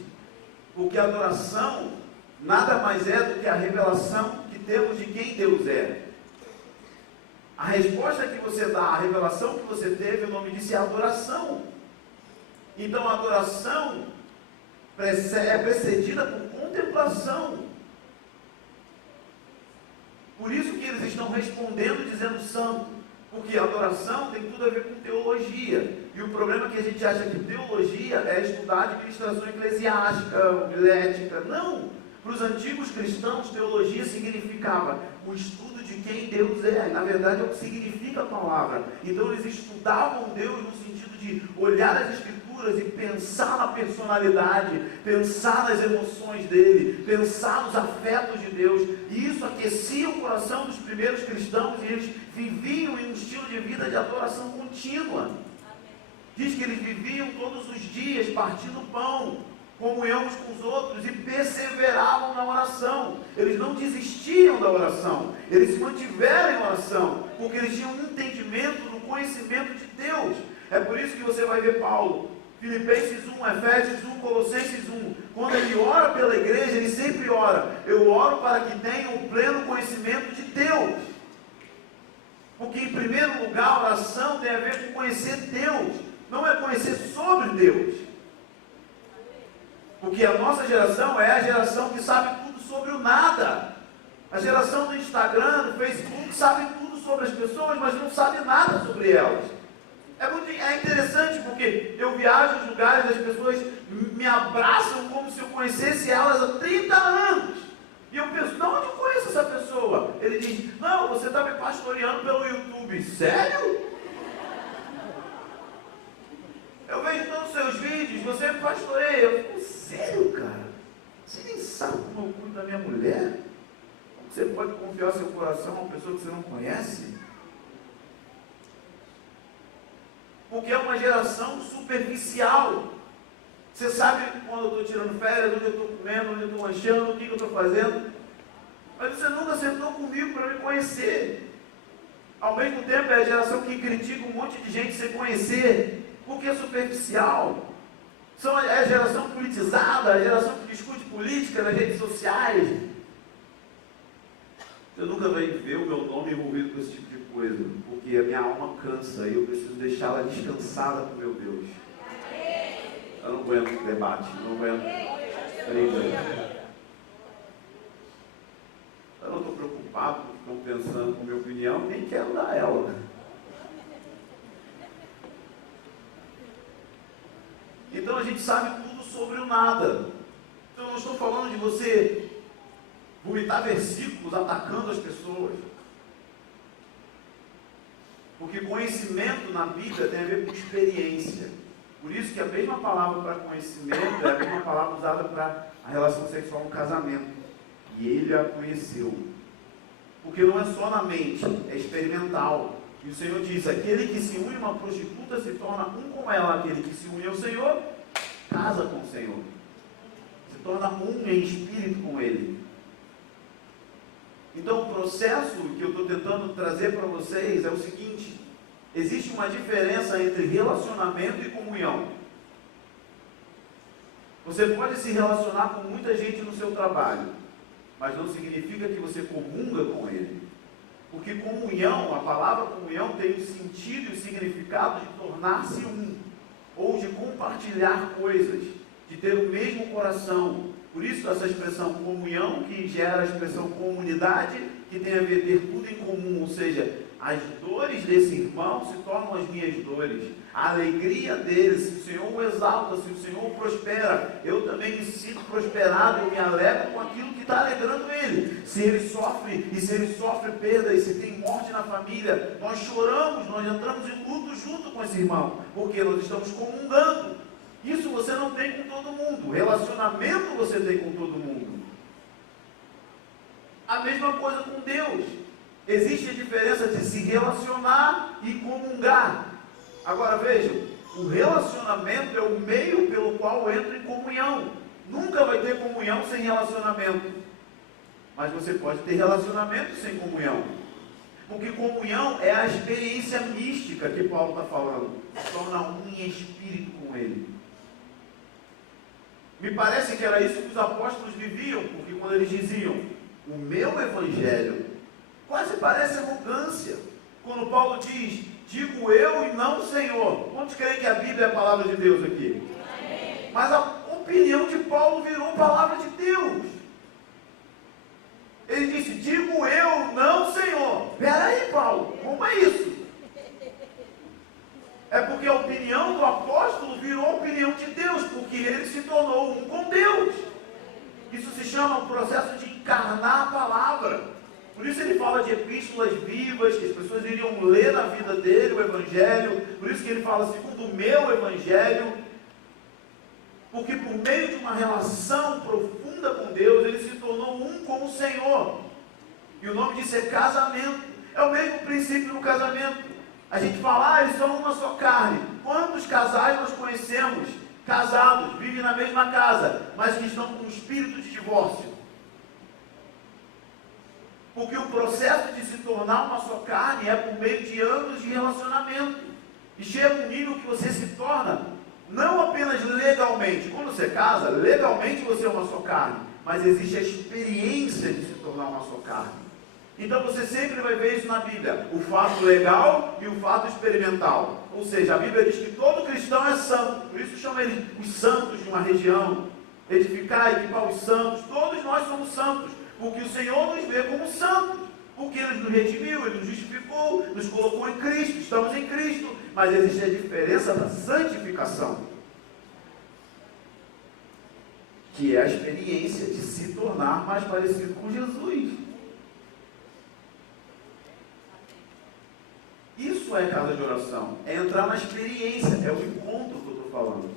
Porque a adoração nada mais é do que a revelação que temos de quem Deus é. A resposta que você dá, a revelação que você teve, o nome disso é adoração. Então a adoração é precedida por contemplação. Por isso que eles estão respondendo dizendo santo, porque a adoração tem tudo a ver com teologia. E o problema é que a gente acha que teologia é estudar administração eclesiástica, homilética. Não! Para os antigos cristãos, teologia significava o estudo de quem Deus é. Na verdade, é o que significa a palavra. Então, eles estudavam Deus no sentido de olhar as Escrituras e pensar na personalidade, pensar nas emoções dele, pensar nos afetos de Deus. E isso aquecia o coração dos primeiros cristãos e eles viviam em um estilo de vida de adoração contínua. Diz que eles viviam todos os dias partindo pão, comunhão uns com os outros e perseveravam na oração. Eles não desistiam da oração, eles se mantiveram em oração, porque eles tinham um entendimento do conhecimento de Deus. É por isso que você vai ver Paulo, Filipenses 1, Efésios 1, Colossenses 1, quando ele ora pela igreja, ele sempre ora: eu oro para que tenham o pleno conhecimento de Deus. Porque em primeiro lugar, a oração tem a ver com conhecer Deus, não é conhecer sobre Deus. Porque a nossa geração é a geração que sabe tudo sobre o nada. A geração do Instagram, do Facebook, sabe tudo sobre as pessoas, mas não sabe nada sobre elas. É interessante porque eu viajo aos lugares, as pessoas me abraçam como se eu conhecesse elas há 30 anos. E eu penso: de onde eu conheço essa pessoa? Ele diz: não, você está me pastoreando pelo YouTube. Sério? Eu vejo todos os seus vídeos, você me pastoreia. Eu fico: sério, cara? Você nem sabe como eu cuido da minha mulher? Como você pode confiar seu coração a uma pessoa que você não conhece? Porque é uma geração superficial. Você sabe quando eu estou tirando férias, onde eu estou comendo, onde eu estou lanchando, o que eu estou fazendo. Mas você nunca sentou comigo para me conhecer. Ao mesmo tempo, é a geração que critica um monte de gente sem conhecer, porque é superficial. É a geração politizada, a geração que discute política nas redes sociais. Você nunca vai ver o meu nome envolvido com esse tipo de coisa, porque a minha alma cansa e eu preciso deixá-la descansada com meu Deus. Eu não aguento debate, não aguento briga. Eu não estou preocupado com o que estão pensando com a minha opinião, nem quero dar ela. Então a gente sabe tudo sobre o nada. Então eu não estou falando de você vomitar versículos atacando as pessoas. Porque conhecimento na Bíblia tem a ver com experiência. Por isso que a mesma palavra para conhecimento é a mesma palavra usada para a relação sexual no casamento. E ele a conheceu. Porque não é só na mente, é experimental. E o Senhor diz: aquele que se une a uma prostituta se torna um com ela. Aquele que se une ao Senhor, casa com o Senhor. Se torna um em espírito com Ele. Então o processo que eu estou tentando trazer para vocês é o seguinte: existe uma diferença entre relacionamento e comunhão. Você pode se relacionar com muita gente no seu trabalho, mas não significa que você comunga com ele. Porque comunhão, a palavra comunhão tem o sentido e o significado de tornar-se um, ou de compartilhar coisas, de ter o mesmo coração. Por isso essa expressão comunhão, que gera a expressão comunidade, que tem a ver ter tudo em comum, ou seja, as dores desse irmão se tornam as minhas dores, a alegria dele, se o Senhor o exalta, se o Senhor o prospera, eu também me sinto prosperado, eu me alegro com aquilo que está alegrando ele. Se ele sofre, e se ele sofre perda, e se tem morte na família, nós choramos, nós entramos em luto junto com esse irmão, porque nós estamos comungando. Isso você não tem com todo mundo, relacionamento você tem com todo mundo. A mesma coisa com Deus. Existe a diferença de se relacionar e comungar. Agora vejam, o relacionamento é o meio pelo qual eu entro em comunhão. Nunca vai ter comunhão sem relacionamento. Mas você pode ter relacionamento sem comunhão. Porque comunhão é a experiência mística que Paulo está falando. Se torna um em espírito com ele. Me parece que era isso que os apóstolos viviam, porque quando eles diziam: o meu evangelho, quase parece arrogância. quando Paulo diz, digo eu e não o Senhor. Quantos creem que a Bíblia é a palavra de Deus aqui? Amém. Mas a opinião de Paulo virou palavra de Deus. Ele disse, digo eu, não o Senhor. Espera aí, Paulo, como é isso? É porque a opinião do apóstolo virou a opinião de Deus, porque ele se tornou um com Deus. Isso se chama o processo de encarnar a palavra. Por isso ele fala de epístolas vivas, que as pessoas iriam ler na vida dele o Evangelho. Por isso que ele fala segundo o meu Evangelho. Porque por meio de uma relação profunda com Deus, ele se tornou um com o Senhor. E o nome disso é casamento. É o mesmo princípio no casamento. A gente fala, eles são uma só carne. Quantos casais nós conhecemos, casados, vivem na mesma casa, mas que estão com espírito de divórcio? Porque o processo de se tornar uma só carne é por meio de anos de relacionamento. E chega um nível que você se torna, não apenas legalmente. Quando você casa, legalmente você é uma só carne. Mas existe a experiência de se tornar uma só carne. Então você sempre vai ver isso na Bíblia. O fato legal e o fato experimental. Ou seja, a Bíblia diz que todo cristão é santo. Por isso chama eles os santos de uma região. Edificar, equipar os santos. Todos nós somos santos. Porque o Senhor nos vê como santos. Porque Ele nos redimiu, Ele nos justificou, nos colocou em Cristo, estamos em Cristo. Mas existe a diferença da santificação, que é a experiência de se tornar mais parecido com Jesus. Isso é casa de oração, é entrar na experiência, é o encontro que eu estou falando.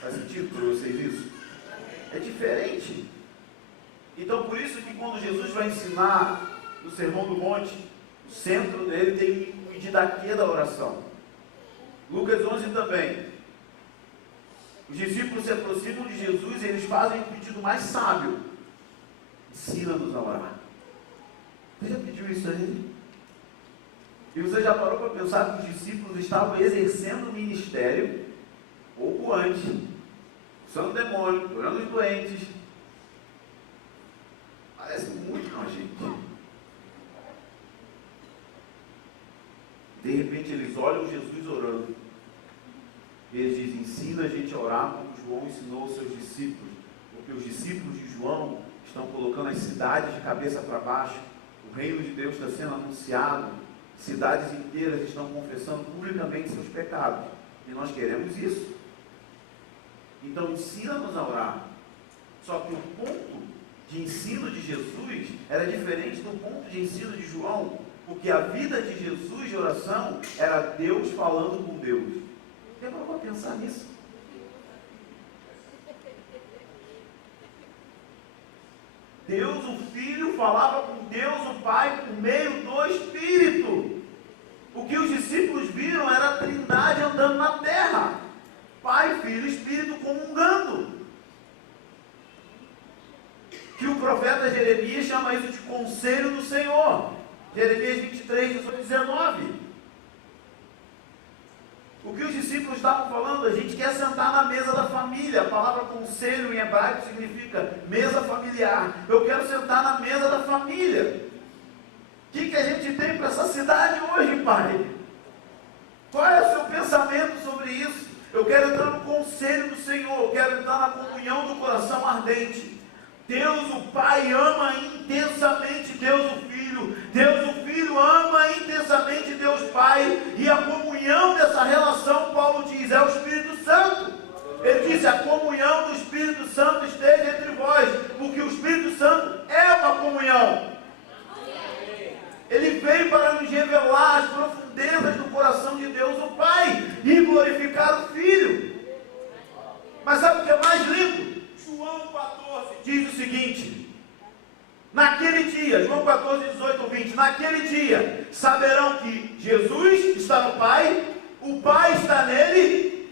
Faz sentido para vocês isso? É diferente. Então por isso que quando Jesus vai ensinar no Sermão do Monte, o centro dele tem o didaquê da oração. Lucas 11 também. Os discípulos se aproximam de Jesus e eles fazem o pedido mais sábio. Ensina-nos a orar. Você já pediu isso aí? E você já parou para pensar que os discípulos estavam exercendo o ministério pouco antes, expulsando demônio, curando os doentes? Parece muito com a gente. De repente eles olham Jesus orando. E eles dizem, ensina a gente a orar como João ensinou aos seus discípulos. Porque os discípulos de João estão colocando as cidades de cabeça para baixo. O reino de Deus está sendo anunciado. Cidades inteiras estão confessando publicamente seus pecados. E nós queremos isso. Então ensina-nos a orar. Só que o ponto de ensino de Jesus era diferente do ponto de ensino de João. Porque a vida de Jesus de oração era Deus falando com Deus. Já parou para pensar nisso? Deus, o Filho, falava com Deus, o Pai, por meio do Espírito. O que os discípulos viram era a Trindade andando na terra. Pai, Filho e Espírito comungando. Que o profeta Jeremias chama isso de conselho do Senhor. Jeremias 23, 18, 19. O que os discípulos estavam falando? A gente quer sentar na mesa da família. A palavra conselho em hebraico significa mesa familiar. Eu quero sentar na mesa da família. O que a gente tem para essa cidade hoje, Pai? Qual é o seu pensamento sobre isso? Eu quero entrar no conselho do Senhor. Eu quero entrar na comunhão do coração ardente. Deus o Pai ama intensamente Deus o Filho. Deus o Filho ama intensamente Deus Pai. E a comunhão dessa relação, Paulo diz, é o Espírito Santo. Ele diz, a comunhão do Espírito Santo esteja entre vós. Porque o Espírito Santo é uma comunhão. Ele veio para nos revelar as profundezas do coração de Deus o Pai. E glorificar o Filho. Mas sabe o que é mais lindo? João 14 diz o seguinte: naquele dia, João 14, 18, 20, naquele dia, saberão que Jesus está no Pai, o Pai está nele,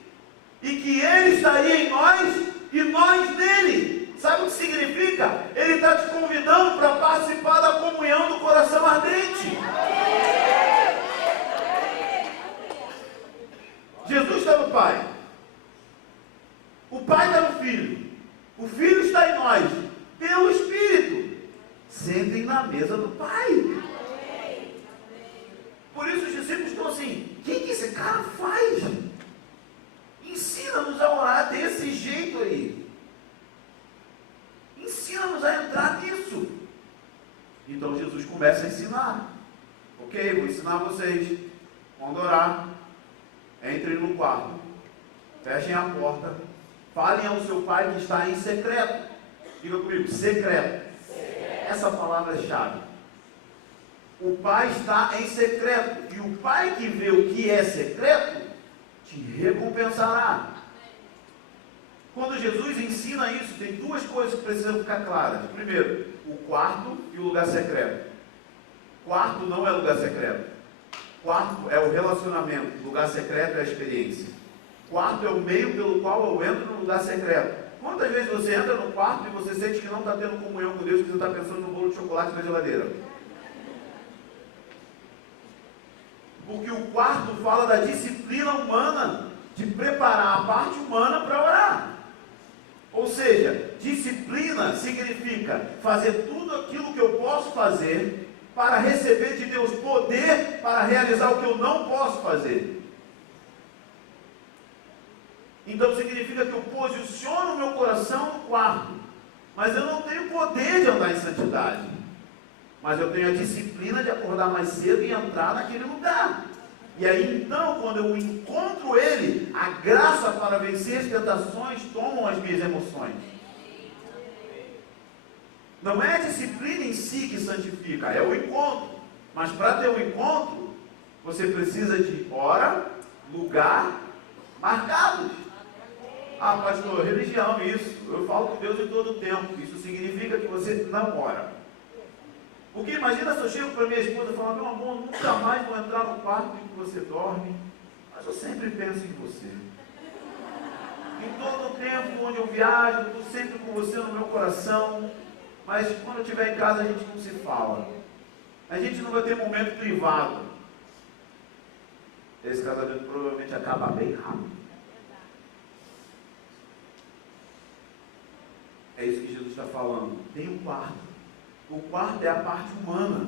e que Ele estaria em nós, e nós nele. Sabe o que significa? Ele está te convidando para participar da comunhão do coração ardente. Jesus está no Pai, o Pai está no Filho, o Filho está em nós, pelo Espírito. Ok, vou ensinar vocês. Quando orar, entrem no quarto, fechem a porta, falem ao seu pai que está em secreto. Diga comigo, secreto. Essa palavra é chave. O pai está em secreto, e o pai que vê o que é secreto, te recompensará. Quando Jesus ensina isso, tem duas coisas que precisam ficar claras. Primeiro, o quarto e o lugar secreto. Quarto não é lugar secreto. Quarto é o relacionamento, lugar secreto é a experiência. Quarto é o meio pelo qual eu entro no lugar secreto. Quantas vezes você entra no quarto e você sente que não está tendo comunhão com Deus, que você está pensando no bolo de chocolate na geladeira? Porque o quarto fala da disciplina humana, de preparar a parte humana para orar. Ou seja, disciplina significa fazer tudo aquilo que eu posso fazer para receber de Deus poder para realizar o que eu não posso fazer. Então significa que eu posiciono o meu coração no quarto, mas eu não tenho poder de andar em santidade, mas eu tenho a disciplina de acordar mais cedo e entrar naquele lugar. E aí então, quando eu encontro Ele, a graça para vencer as tentações tomam as minhas emoções. Não é a disciplina em si que santifica, é o encontro. Mas para ter um encontro, você precisa de hora, lugar, marcados. Ah, pastor, religião isso. Eu falo com Deus em todo o tempo. Isso significa que você não ora. Porque imagina se eu chego para minha esposa e falo, meu amor, nunca mais vou entrar no quarto em que você dorme, mas eu sempre penso em você. Em todo o tempo onde eu viajo, eu estou sempre com você no meu coração, mas quando eu estiver em casa a gente não se fala. A gente não vai ter momento privado. Esse casamento provavelmente acaba bem rápido. É isso que Jesus está falando. Tem um quarto. O quarto é a parte humana.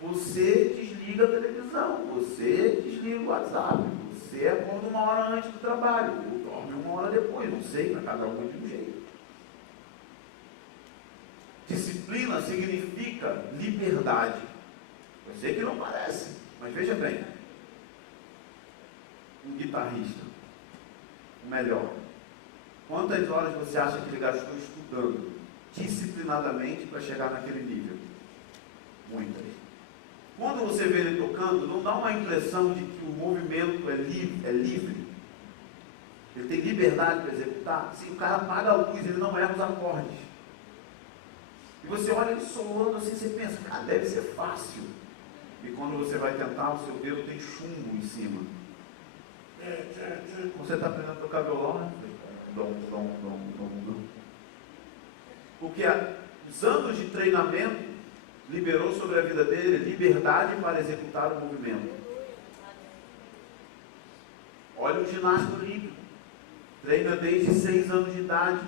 Você desliga a televisão, você desliga o WhatsApp, você acorda uma hora antes do trabalho, ou dorme uma hora depois, não sei, para cada um de um jeito. Disciplina significa liberdade. Eu sei que não parece, mas veja bem. Um guitarrista, o melhor. Quantas horas você acha que ele gastou estudando disciplinadamente para chegar naquele nível? Muitas. Quando você vê ele tocando, não dá uma impressão de que o movimento é livre. Ele tem liberdade para executar. Se o cara apaga a luz, ele não erra os acordes. E você olha ele solando assim, você pensa, cara, deve ser fácil. E quando você vai tentar, o seu dedo tem chumbo em cima. Você está aprendendo a tocar violão, né? Porque os anos de treinamento liberou sobre a vida dele liberdade para executar o movimento. Olha o ginasta olímpico, treina desde 6 anos de idade.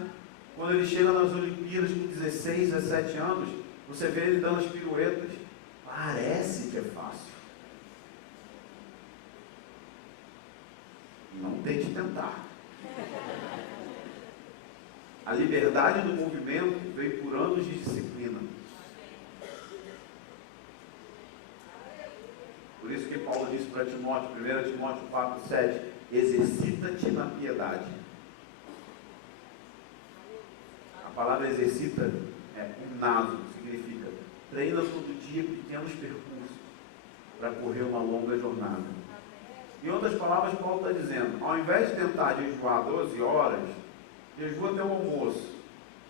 Quando ele chega nas Olimpíadas com 16, 17 anos, você vê ele dando as piruetas, parece que é fácil. Não tente tentar. A liberdade do movimento veio por anos de disciplina. Por isso que Paulo disse para Timóteo, 1 Timóteo 4, 7, exercita-te na piedade. A palavra exercita é naso, significa treina todo dia pequenos percursos para correr uma longa jornada. Em outras palavras, Paulo está dizendo, ao invés de tentar jejuar 12 horas, jejua até o almoço.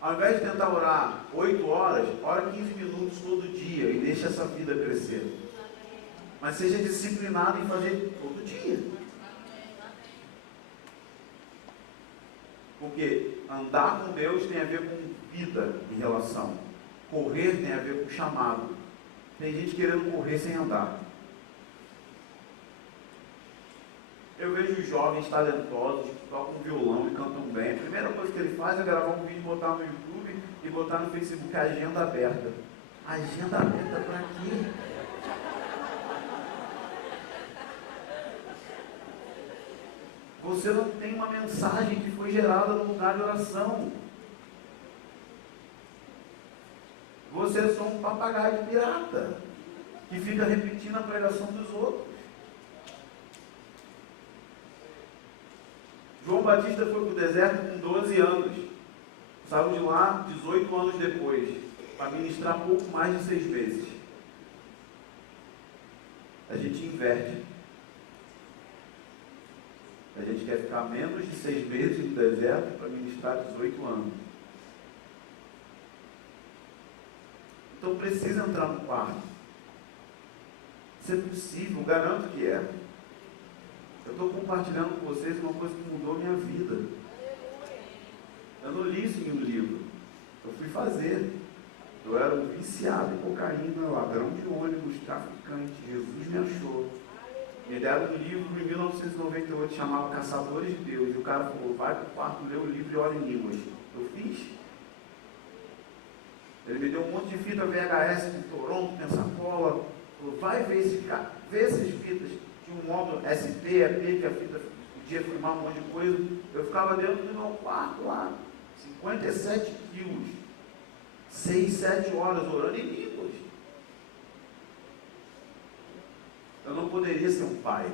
Ao invés de tentar orar 8 horas, ora 15 minutos todo dia e deixa essa vida crescer. Mas seja disciplinado em fazer todo dia. Porque andar com Deus tem a ver com vida e relação. Correr tem a ver com chamado. Tem gente querendo correr sem andar. Eu vejo jovens talentosos que tocam violão e cantam bem. A primeira coisa que ele faz é gravar um vídeo, botar no YouTube e botar no Facebook agenda aberta. Agenda aberta para quê? Você não tem uma mensagem que foi gerada no lugar de oração. Você é só um papagaio pirata que fica repetindo a pregação dos outros. João Batista foi para o deserto com 12 anos. Saiu de lá 18 anos depois, para ministrar pouco mais de 6 meses. A gente inverte. A gente quer ficar menos de 6 meses no deserto para ministrar 18 anos. Então precisa entrar no quarto. Se é possível, garanto que é. Eu estou compartilhando com vocês uma coisa que mudou minha vida. Eu não li isso em um livro. Eu fui fazer. Eu era um viciado em cocaína, ladrão de ônibus, traficante. Jesus me achou. Me deram um livro em 1998 chamado Caçadores de Deus. E o cara falou, vai para o quarto, lê o livro e ora em línguas. Eu fiz. Ele me deu um monte de fita VHS de Toronto, Pensacola. Falou, vai ver essas fitas. Tinha um módulo SP, EP, que a fita podia filmar um monte de coisa. Eu ficava dentro do meu quarto lá, 57 quilos, 6, 7 horas orando em línguas. Eu não poderia ser um pai.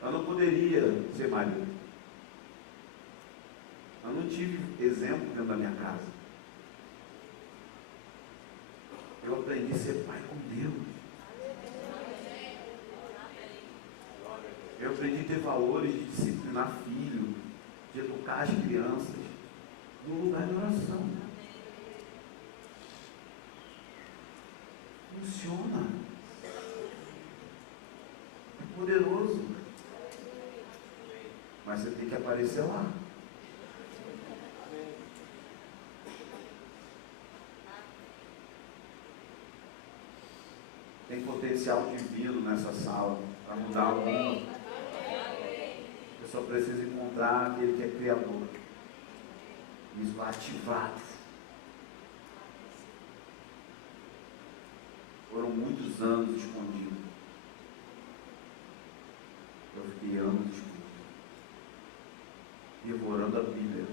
Eu não poderia ser marido. Eu não tive exemplo dentro da minha casa. Eu aprendi a ser pai com Deus. Eu aprendi a ter valores de disciplinar filho, de educar as crianças, no lugar de oração. Funciona. É poderoso. Mas você tem que aparecer lá. Tem potencial divino nessa sala para mudar o mundo. Eu só preciso encontrar aquele que é criador. Isso ativado. Foram muitos anos escondidos. Eu fiquei anos escondido. Devorando a Bíblia.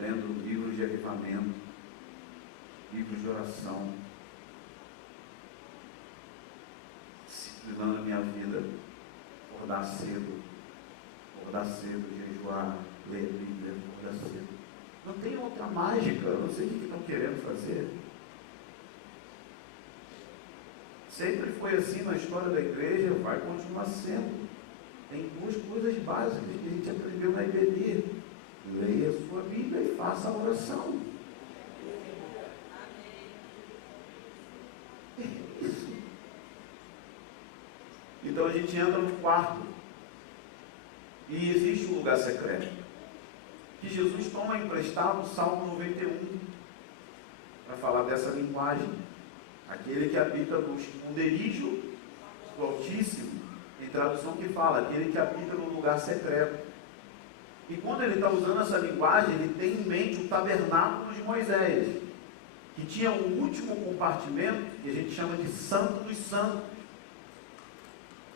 Lendo livros de avivamento. Livros de oração. Disciplinando a minha vida. Acordar cedo, jejuar, ler a Bíblia, acordar cedo. Não tem outra mágica, eu não sei o que estão querendo fazer. Sempre foi assim na história da igreja, vai continuar sendo. Tem duas coisas básicas que a gente aprendeu na IBD. Leia a sua Bíblia e faça a oração. É isso. Então a gente entra no quarto. E existe um lugar secreto. Que Jesus toma emprestado o Salmo 91 para falar dessa linguagem. Aquele que habita no esconderijo do Altíssimo. Tem tradução que fala, aquele que habita no lugar secreto. E quando ele está usando essa linguagem, ele tem em mente o tabernáculo de Moisés, que tinha um último compartimento, que a gente chama de Santo dos Santos.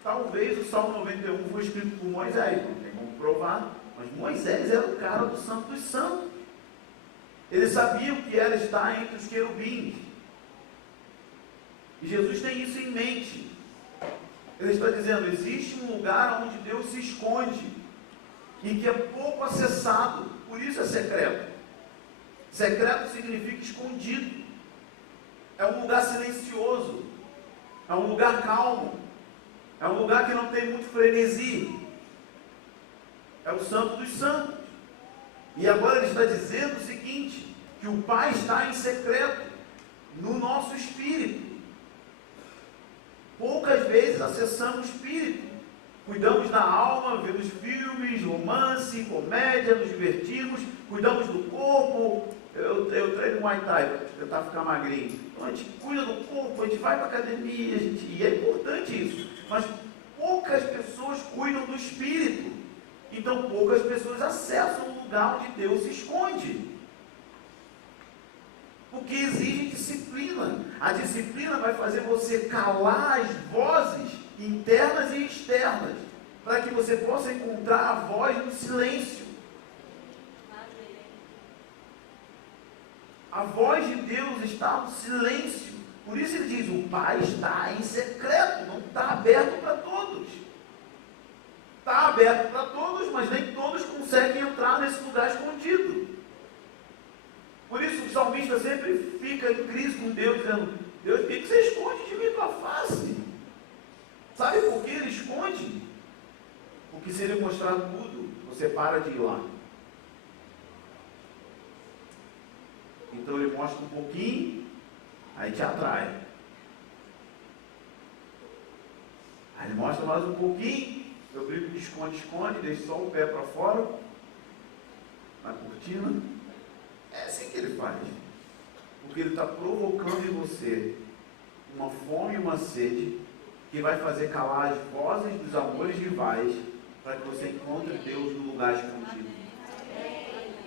Talvez o Salmo 91 foi escrito por Moisés, não tem como provar, mas Moisés era o cara do Santo dos Santos. Ele sabia o que era estar entre os querubins. E Jesus tem isso em mente. Ele está dizendo, existe um lugar onde Deus se esconde, e que é pouco acessado, por isso é secreto. Secreto significa escondido. É um lugar silencioso, é um lugar calmo, é um lugar que não tem muito frenesi. É o Santo dos Santos. E agora ele está dizendo o seguinte, que o Pai está em secreto, no nosso espírito. Poucas vezes acessamos o espírito. Cuidamos da alma, vemos filmes, romance, comédia, nos divertimos, cuidamos do corpo. Eu treino Muay Thai para tentar ficar magrinho. Então a gente cuida do corpo, a gente vai para a academia, e é importante isso. Mas poucas pessoas cuidam do espírito. Então poucas pessoas acessam o lugar onde Deus se esconde. Porque exige disciplina. A disciplina vai fazer você calar as vozes internas e externas, para que você possa encontrar a voz no silêncio. A voz de Deus está no silêncio. Por isso ele diz, o Pai está em secreto, não está aberto para todos. Está aberto para todos, mas nem todos conseguem entrar nesse lugar escondido. Por isso o salmista sempre fica em crise com Deus, dizendo, Deus, por que você esconde de mim tua face? Sabe por que ele esconde? Porque se ele mostrar tudo, você para de ir lá. Então ele mostra um pouquinho, aí te atrai. Aí ele mostra mais um pouquinho, eu brinco de esconde, deixa só o pé para fora, na cortina. É assim que ele faz. Porque ele está provocando em você uma fome e uma sede que vai fazer calar as vozes dos amores rivais para que você encontre Deus no lugar escondido.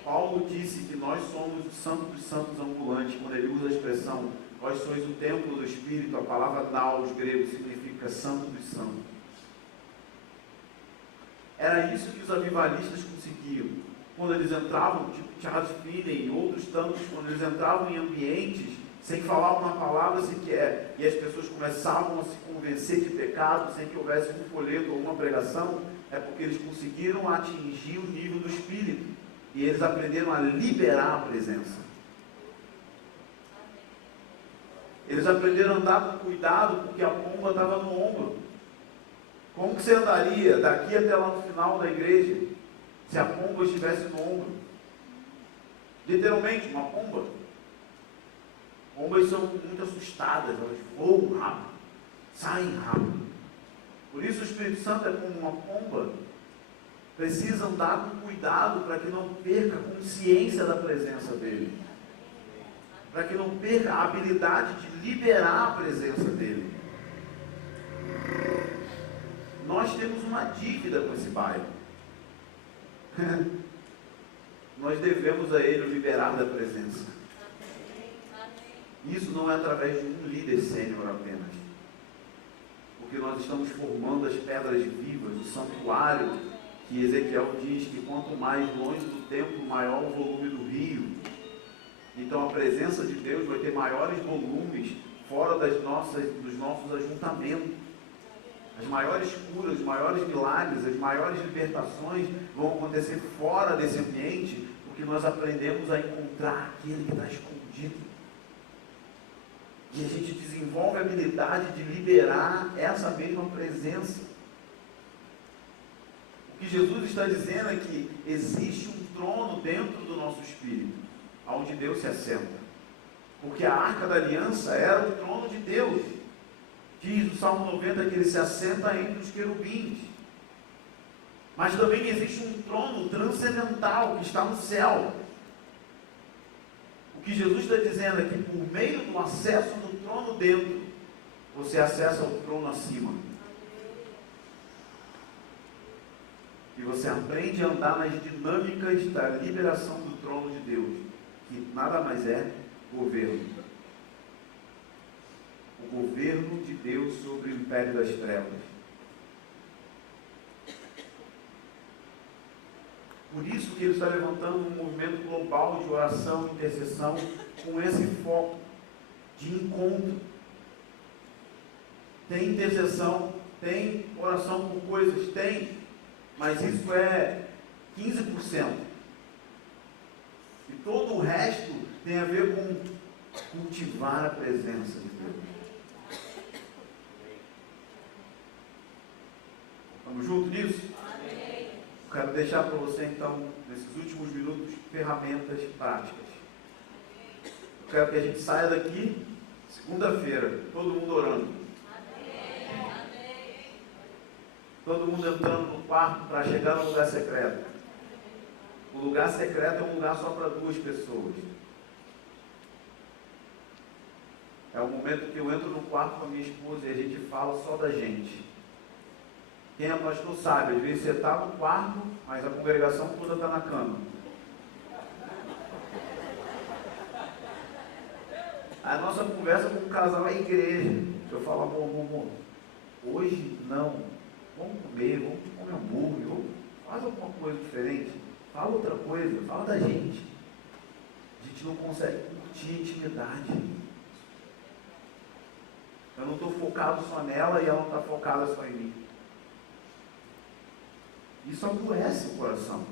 Paulo disse que nós somos o santo dos santos ambulante. Quando ele usa a expressão, vós sois o templo do Espírito, a palavra naos grego significa santo dos santos. Era isso que os avivalistas conseguiam. Quando eles entravam, tipo Charles Finney e outros tantos, quando eles entravam em ambientes sem falar uma palavra sequer, e as pessoas começavam a se convencer de pecado, sem que houvesse um folheto ou uma pregação, é porque eles conseguiram atingir o nível do Espírito, e eles aprenderam a liberar a presença. Eles aprenderam a andar com cuidado, porque a pomba estava no ombro. Como que você andaria daqui até lá no final da igreja, se a pomba estivesse no ombro? Literalmente, uma pomba. Pombas são muito assustadas, elas voam rápido, saem rápido. Por isso o Espírito Santo é como uma pomba, precisa andar com cuidado para que não perca a consciência da presença dele, para que não perca a habilidade de liberar a presença dele. Nós temos uma dívida com esse bairro. Nós devemos a ele o liberar da presença. Isso não é através de um líder sênior apenas, porque nós estamos formando as pedras vivas, o santuário, que Ezequiel diz que quanto mais longe do templo, maior o volume do rio. Então a presença de Deus vai ter maiores volumes fora dos nossos ajuntamentos. As maiores curas, os maiores milagres, as maiores libertações vão acontecer fora desse ambiente, porque nós aprendemos a encontrar aquele que está escondido. E a gente desenvolve a habilidade de liberar essa mesma presença. O que Jesus está dizendo é que existe um trono dentro do nosso espírito, onde Deus se assenta. Porque a Arca da Aliança era o trono de Deus. Diz no Salmo 90 que ele se assenta entre os querubins. Mas também existe um trono transcendental que está no céu. O que Jesus está dizendo é que por meio do acesso do trono dentro, você acessa o trono acima. E você aprende a andar nas dinâmicas da liberação do trono de Deus, que nada mais é governo. O governo de Deus sobre o império das trevas. Por isso que ele está levantando um movimento global de oração e intercessão com esse foco de encontro. Tem intercessão, tem oração por coisas, tem, mas isso é 15%. E todo o resto tem a ver com cultivar a presença de Deus. Estamos juntos nisso? Quero deixar para você, então, nesses últimos minutos, ferramentas práticas. Eu quero que a gente saia daqui, segunda-feira, todo mundo orando. Todo mundo entrando no quarto para chegar no lugar secreto. O lugar secreto é um lugar só para 2 pessoas. É o momento que eu entro no quarto com a minha esposa e a gente fala só da gente. Quem é pastor sabe, às vezes você está no quarto, mas a congregação toda está na cama. A nossa conversa com o casal é a igreja. Eu falo, amor, hoje não. Vamos comer, vamos comer hambúrguer, faz alguma coisa diferente. Fala outra coisa, fala da gente. A gente não consegue curtir a intimidade. Eu não estou focado só nela e ela não está focada só em mim. Isso adoece o coração.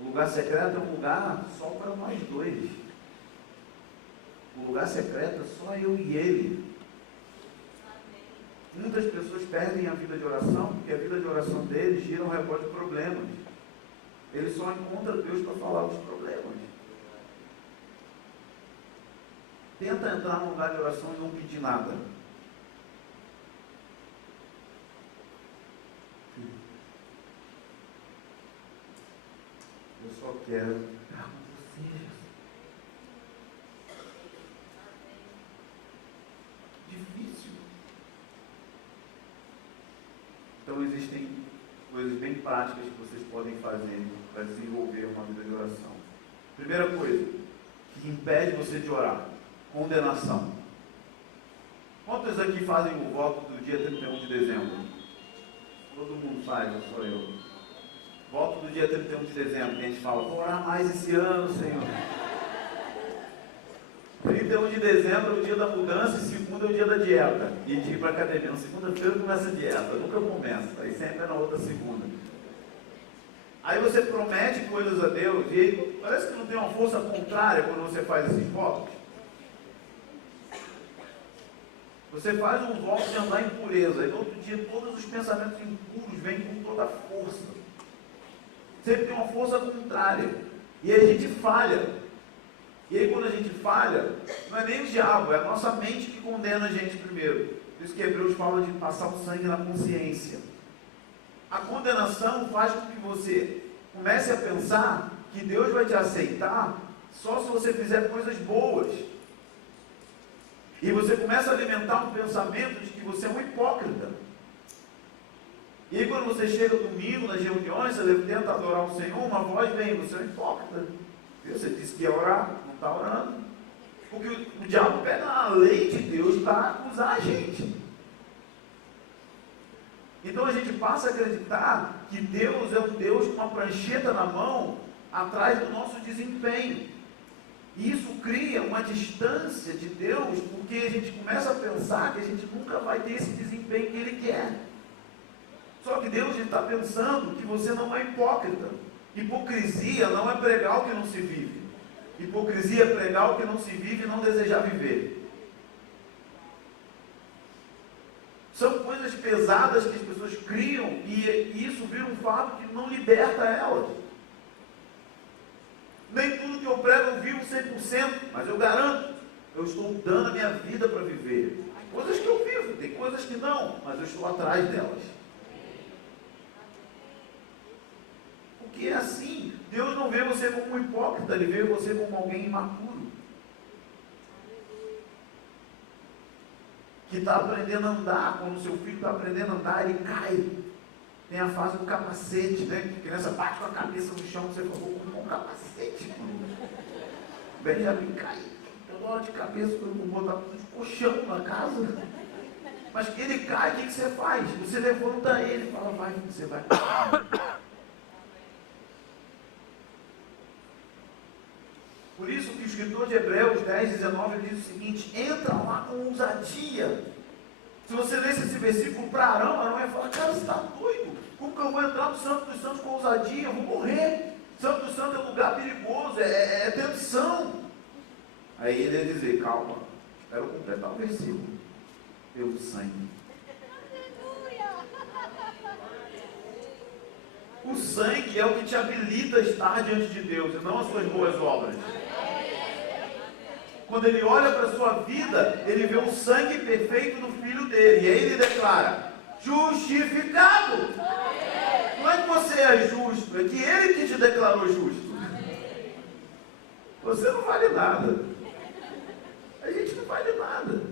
O lugar secreto é um lugar só para nós dois. O lugar secreto é só eu e ele. Muitas pessoas perdem a vida de oração porque a vida de oração deles gira ao redor de problemas. Eles só encontram Deus para falar dos problemas. Tenta entrar num lugar de oração e não pedir nada. Eu só quero ficar com você, Jesus. Difícil. Então existem coisas bem práticas que vocês podem fazer para desenvolver uma vida de oração. Primeira coisa que impede você de orar: condenação. Quantos aqui fazem o voto do dia 31 de dezembro? Todo mundo faz, não sou eu. Voto do dia 31 de dezembro, que a gente fala: vou orar mais esse ano, Senhor. 31 de dezembro é o dia da mudança e segunda é o dia da dieta. E de ir para a academia. Na segunda-feira começa a dieta, nunca começa. Aí sempre é na outra segunda. Aí você promete coisas a Deus e ele, parece que não tem uma força contrária quando você faz esses votos. Você faz um voto de andar em pureza, e no outro dia todos os pensamentos impuros vêm com toda a força. Sempre tem uma força contrária. E aí a gente falha. E aí quando a gente falha, não é nem o diabo, é a nossa mente que condena a gente primeiro. Por isso que Hebreus fala de passar o sangue na consciência. A condenação faz com que você comece a pensar que Deus vai te aceitar só se você fizer coisas boas. E você começa a alimentar um pensamento de que você é um hipócrita. E aí quando você chega domingo nas reuniões, você tenta adorar o Senhor, uma voz vem: você é um hipócrita. Você disse que ia orar, não está orando. Porque o diabo pega a lei de Deus para acusar a gente. Então a gente passa a acreditar que Deus é um Deus com uma prancheta na mão atrás do nosso desempenho. E isso cria uma distância de Deus, porque a gente começa a pensar que a gente nunca vai ter esse desempenho que Ele quer. Só que Deus está pensando que você não é hipócrita. Hipocrisia não é pregar o que não se vive. Hipocrisia é pregar o que não se vive e não desejar viver. São coisas pesadas que as pessoas criam e isso vira um fato que não liberta elas. Nem tudo que eu prego eu vivo 100%, mas eu garanto, eu estou dando a minha vida para viver. Tem coisas que eu vivo, tem coisas que não, mas eu estou atrás delas. Porque é assim, Deus não vê você como um hipócrita, Ele vê você como alguém imaturo. Que está aprendendo a andar, quando o seu filho está aprendendo a andar, ele cai. Tem a fase do capacete, né? Que a criança bate com a cabeça no chão, você falou: com um capacete, mano. Benjamin cai toda hora de cabeça, quando eu botar tudo de colchão na casa. Mas que ele cai, o que você faz? Você levanta ele e fala: vai, você vai. Por isso que o escritor de Hebreus 10, 19, ele diz o seguinte: entra lá com ousadia. Se você lesse esse versículo para Arão ia falar: cara, você está doido? Como que eu vou entrar no Santo dos Santos com ousadia? Eu vou morrer. Santo dos Santos é um lugar perigoso, é tensão. Aí ele ia dizer: calma, quero completar o versículo. Pelo sangue. O sangue é o que te habilita a estar diante de Deus, e não as suas boas obras. Quando ele olha para a sua vida, ele vê o sangue perfeito do Filho dele, e aí ele declara: justificado. Não é que você é justo, é que ele que te declarou justo. Você não vale nada. A gente não vale nada.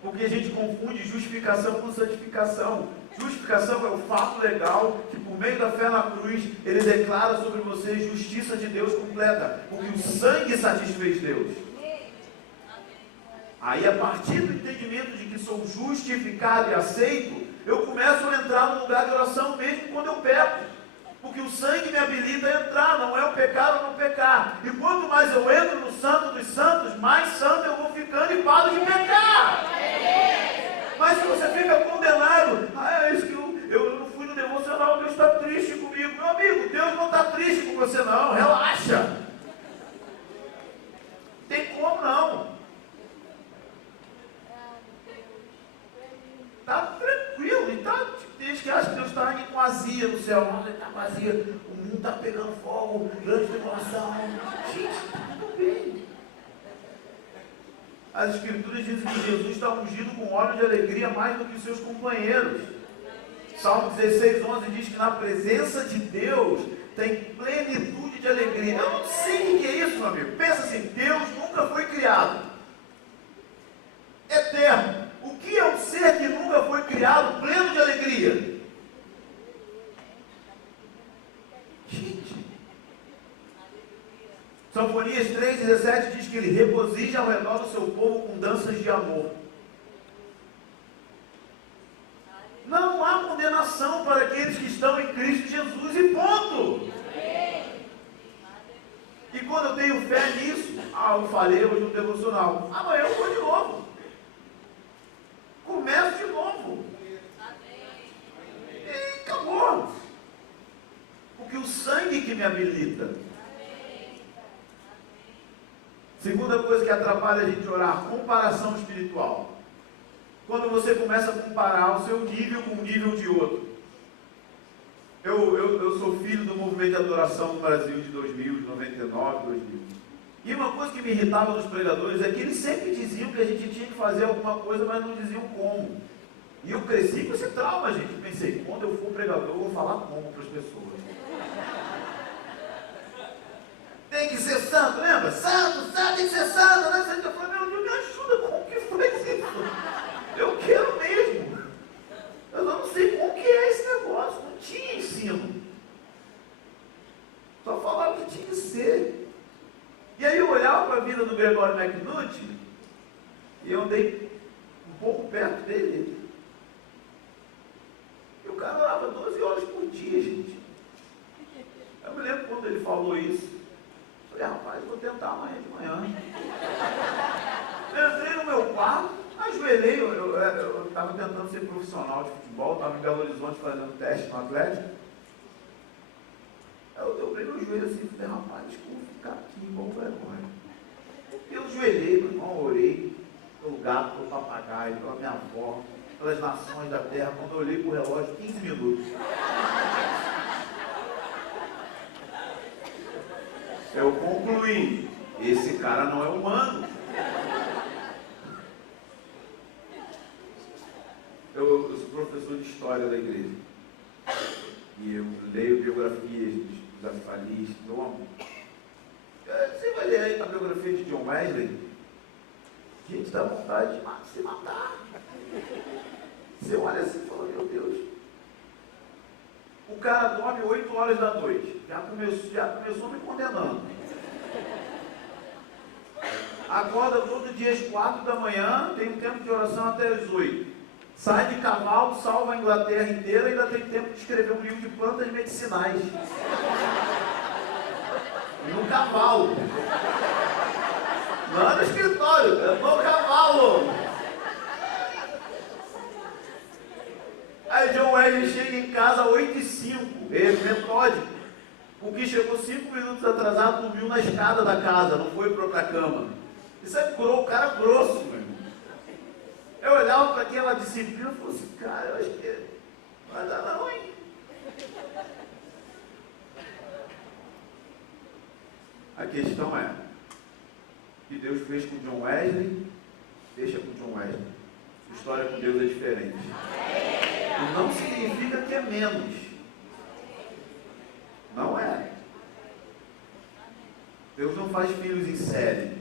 Porque a gente confunde justificação com santificação. Justificação é o fato legal que por meio da fé na cruz ele declara sobre você justiça de Deus completa, porque o sangue satisfez Deus. Aí a partir do entendimento de que sou justificado e aceito, eu começo a entrar no lugar de oração mesmo quando eu peco. Porque o sangue me habilita a entrar, não é o pecado ou não pecar. E quanto mais eu entro no Santo dos Santos, mais santo eu vou ficando e paro de pecar. Mas se você fica condenado, é isso que eu não fui no devocional, Deus está triste comigo. Meu amigo, Deus não está triste com você não, relaxa. Tem como não. Está tranquilo, tem gente que acha que Deus está aqui com azia no céu. Não, ele está com azia, o mundo está pegando fogo, grande tribulação. Gente, está tudo bem. As Escrituras dizem que Jesus está ungido com óleo de alegria mais do que os seus companheiros. Salmo 16:11 diz que na presença de Deus tem plenitude de alegria. Eu não sei o que é isso, meu amigo. Pensa assim, Deus nunca foi criado. Eterno. O que é um ser que nunca foi criado pleno de alegria? Gente. Sinfonias 3:17 diz que ele regozija ao redor do seu povo com danças de amor. Não há condenação para aqueles que estão em Cristo Jesus e ponto. E quando eu tenho fé nisso, eu falei hoje no devocional, amanhã eu vou de novo. Começo de novo. E acabou. Porque o sangue que me habilita. Segunda coisa que atrapalha a gente orar, comparação espiritual. Quando você começa a comparar o seu nível com o nível de outro. Eu sou filho do movimento de adoração no Brasil de 2000, de 99, 2000. E uma coisa que me irritava nos pregadores é que eles sempre diziam que a gente tinha que fazer alguma coisa, mas não diziam como. E eu cresci com esse trauma, gente. Pensei, quando eu for pregador, eu vou falar como para as pessoas. Tem que ser santo, lembra? Santo, tem que ser santo, né? Eu falei, meu Deus, me ajuda, como que faz isso? Eu quero mesmo. Eu não sei como que é esse negócio, não tinha ensino. Só falava que tinha que ser. E aí eu olhava para a vida do Gregório McNulty e eu andei um pouco perto dele. E o cara orava 12 horas por dia, gente. Eu me lembro quando ele falou isso. Eu falei, rapaz, vou tentar amanhã de manhã. Eu entrei no meu quarto, ajoelhei, eu estava tentando ser profissional de futebol, estava em Belo Horizonte fazendo teste no Atlético. Aí eu dobrei meu joelho assim e falei, rapaz, desculpa ficar aqui igual vergonha. Eu ajoelhei, meu irmão, orei pelo gato, pelo papagaio, pela minha avó, pelas nações da terra. Quando eu olhei para o relógio, 15 minutos. Eu concluí, esse cara não é humano. Eu sou professor de história da igreja. E eu leio biografias dos afalistas, meu amor. Você vai ler aí a biografia de John Wesley? Gente, dá vontade de se matar. Você olha assim e fala, meu Deus. O cara dorme 8 horas da noite. Já começou me condenando. Acorda todo dia às 4 da manhã, tem um tempo de oração até às 8. Sai de cavalo, salva a Inglaterra inteira e ainda tem tempo de escrever um livro de plantas medicinais. No cavalo. Não no escritório, é no cavalo. Aí John Wesley chega em casa às 8h05, metódico. O que chegou 5 minutos atrasado, dormiu na escada da casa, não foi para outra cama. Isso é o cara grosso, meu irmão. Eu olhava para aquela disciplina e falei assim, cara, eu acho que não vai dar não, hein? A questão é, o que Deus fez com John Wesley, deixa com John Wesley. A história com Deus é diferente. E não significa que é menos. Não é. Deus não faz filhos em série.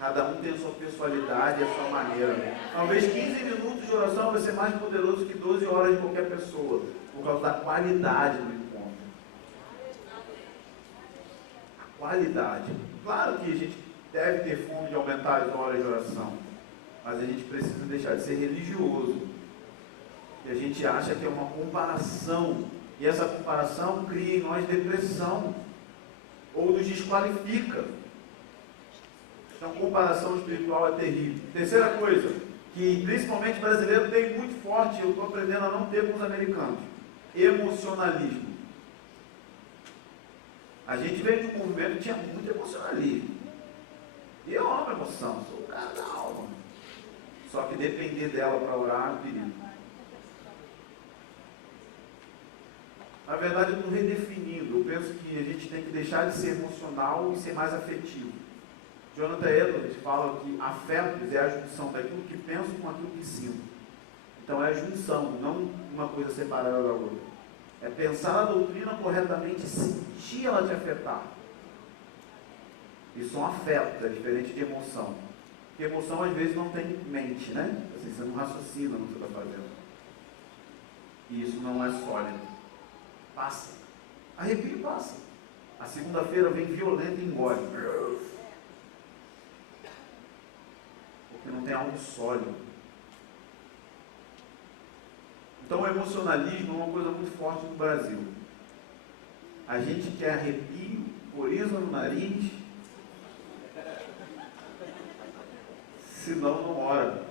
Cada um tem a sua personalidade e a sua maneira. Talvez 15 minutos de oração vai ser mais poderoso que 12 horas de qualquer pessoa, por causa da qualidade do encontro. A qualidade. Claro que a gente deve ter fome de aumentar as horas de oração, mas a gente precisa deixar de ser religioso. E a gente acha que é uma comparação E essa comparação cria em nós depressão, ou nos desqualifica. Então, comparação espiritual é terrível. Terceira coisa, que principalmente brasileiro tem muito forte, eu estou aprendendo a não ter com os americanos: emocionalismo. A gente veio de um movimento que tinha muito emocionalismo. E eu amo emoção, sou o cara da alma. Só que depender dela para orar é um perigo. Na verdade, eu estou redefinindo. Eu penso que a gente tem que deixar de ser emocional e ser mais afetivo. Jonathan Edwards fala que afetos é a junção daquilo que penso com aquilo que sinto. Então é a junção, não uma coisa separada da outra. É pensar a doutrina corretamente e sentir ela te afetar. Isso é um afeto, é diferente de emoção. Porque emoção às vezes não tem mente, né? Assim, você não raciocina no que você está fazendo. E isso não é sólido. Passa. Arrepio passa. A segunda-feira vem violenta e engole. Porque não tem algo sólido. Então o emocionalismo é uma coisa muito forte no Brasil. A gente quer arrepio, coriza no nariz, senão não ora.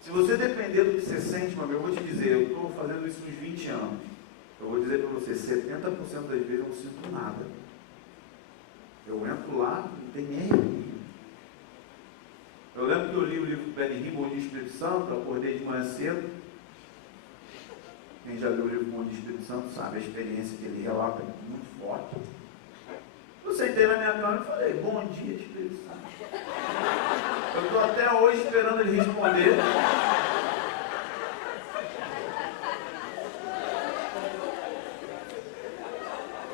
Se você depender do que você sente, meu amigo, eu vou te dizer, eu estou fazendo isso uns 20 anos. Eu vou dizer para você, 70% das vezes eu não sinto nada. Eu entro lá, não tem nem arrepio. Eu lembro que eu li o livro do Benny Hinn, Bom Dia Espírito Santo, eu acordei de manhã cedo. Quem já leu o livro Bom Dia Espírito Santo sabe a experiência que ele relata, é muito forte. Eu sentei na minha cama e falei: bom dia, Espírito Santo. Eu estou até hoje esperando ele responder.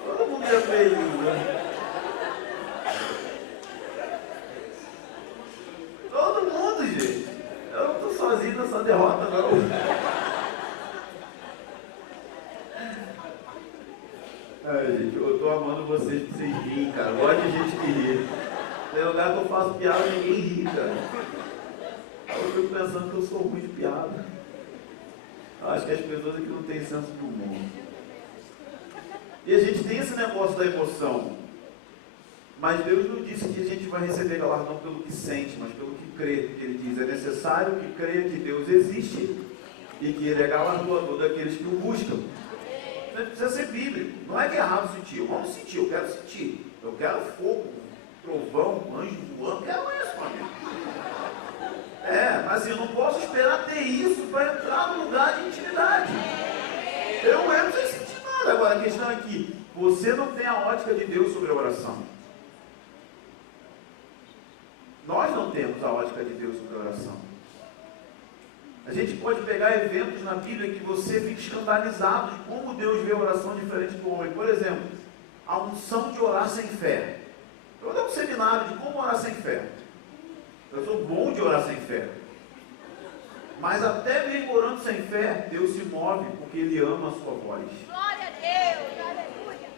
Todo mundo já fez isso, né? Todo mundo, gente. Eu não estou sozinho nessa derrota, não. Ai, gente, eu estou amando vocês para vocês rirem, cara. Gosto de gente que ri. Tem lugar que eu faço piada e ninguém ri, cara. Eu fico pensando que eu sou ruim de piada. Eu acho que as pessoas aqui não têm senso de humor. E a gente tem esse negócio da emoção. Mas Deus não disse que a gente vai receber galardão pelo que sente, mas pelo que crê. Ele diz: é necessário que creia que Deus existe e que Ele é galardoador daqueles que o buscam. Não precisa ser bíblico. Não é que é errado sentir. Eu não sentir, eu quero sentir. Eu quero fogo, trovão, anjo voando. Eu quero isso, meu amigo. Mas eu não posso esperar ter isso para entrar no lugar de intimidade. Eu entro sem sentir nada. Agora, a questão é que você não tem a ótica de Deus sobre a oração. Nós não temos a ótica de Deus sobre a oração. A gente pode pegar eventos na Bíblia que você fica escandalizado de como Deus vê a oração diferente do homem. Por exemplo, a unção de orar sem fé. Eu vou dar um seminário de como orar sem fé. Eu sou bom de orar sem fé. Mas até mesmo orando sem fé, Deus se move porque Ele ama a sua voz. Glória a Deus, aleluia.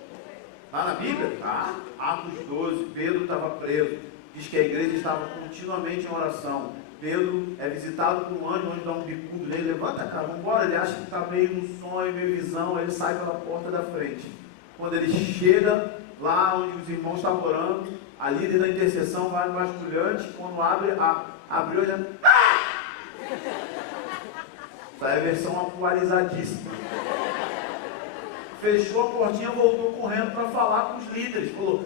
Está na Bíblia? Tá. Atos 12, Pedro estava preso. Diz que a igreja estava continuamente em oração. Pedro é visitado por um anjo dá um bicudo nele: levanta, cara, vamos embora. Ele acha que está meio no sonho, meio visão. Aí ele sai pela porta da frente. Quando ele chega lá onde os irmãos estavam orando, a líder da intercessão vai no vasculhante. Quando abriu, ele essa é a versão atualizadíssima. Fechou a portinha, voltou correndo para falar com os líderes. Falou: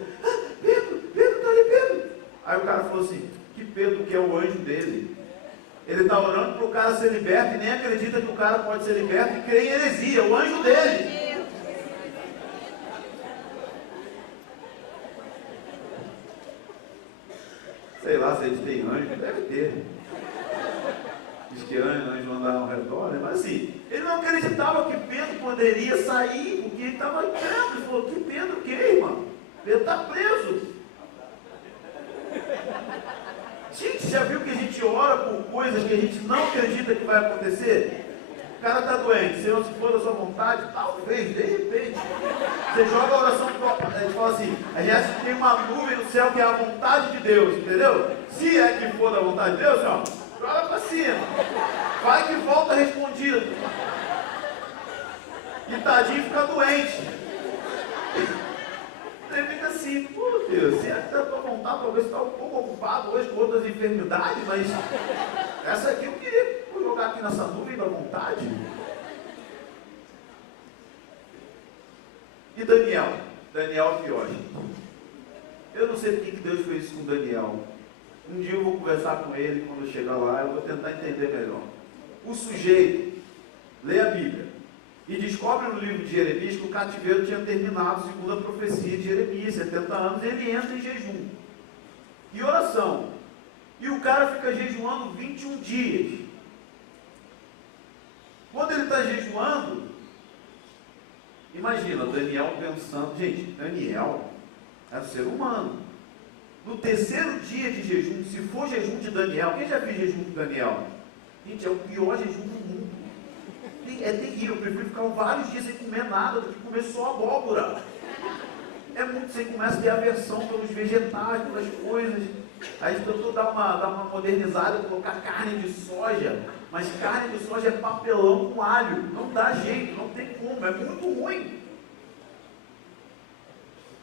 Pedro, está ali, Pedro. Aí o cara falou assim: que Pedro, que é o anjo dele. Ele está orando para o cara ser liberto e nem acredita que o cara pode ser liberto e crê em heresia, o anjo dele. Sei lá se a gente tem anjo, deve ter. Diz que anjo andava ao redor, né? Mas assim, ele não acreditava que Pedro poderia sair, porque ele estava preso. Ele falou: que Pedro o quê, irmão? Pedro está preso. Gente, já viu que a gente ora por coisas que a gente não acredita que vai acontecer? O cara está doente, Senhor, se for da sua vontade, talvez, de repente. Você joga a oração, a gente fala assim: a gente acha que tem uma nuvem no céu que é a vontade de Deus, entendeu? Se é que for da vontade de Deus, ó, joga para cima. Vai que volta respondido. E tadinho fica doente. Você fica assim, pô Deus, você está para voltar, talvez está um pouco ocupado hoje com outras enfermidades, mas essa aqui eu queria jogar aqui nessa nuvem da vontade. E Daniel pior, gente. Eu não sei por que Deus fez isso com Daniel. Um dia eu vou conversar com ele, quando eu chegar lá, eu vou tentar entender melhor. O sujeito lê a Bíblia e descobre no livro de Jeremias que o cativeiro tinha terminado, segundo a profecia de Jeremias, 70 anos, ele entra em jejum e oração. E o cara fica jejuando 21 dias. Quando ele está jejuando, imagina, Daniel pensando, gente, Daniel é um ser humano. No terceiro dia de jejum, se for jejum de Daniel, quem já fez jejum de Daniel? Gente, é o pior jejum do mundo. É terrível, eu prefiro ficar vários dias sem comer nada do que comer só abóbora. É muito, você começa a ter aversão pelos vegetais, pelas coisas. Aí tentou dar uma modernizada, colocar carne de soja, mas carne de soja é papelão com alho, não dá jeito, não tem como, é muito ruim.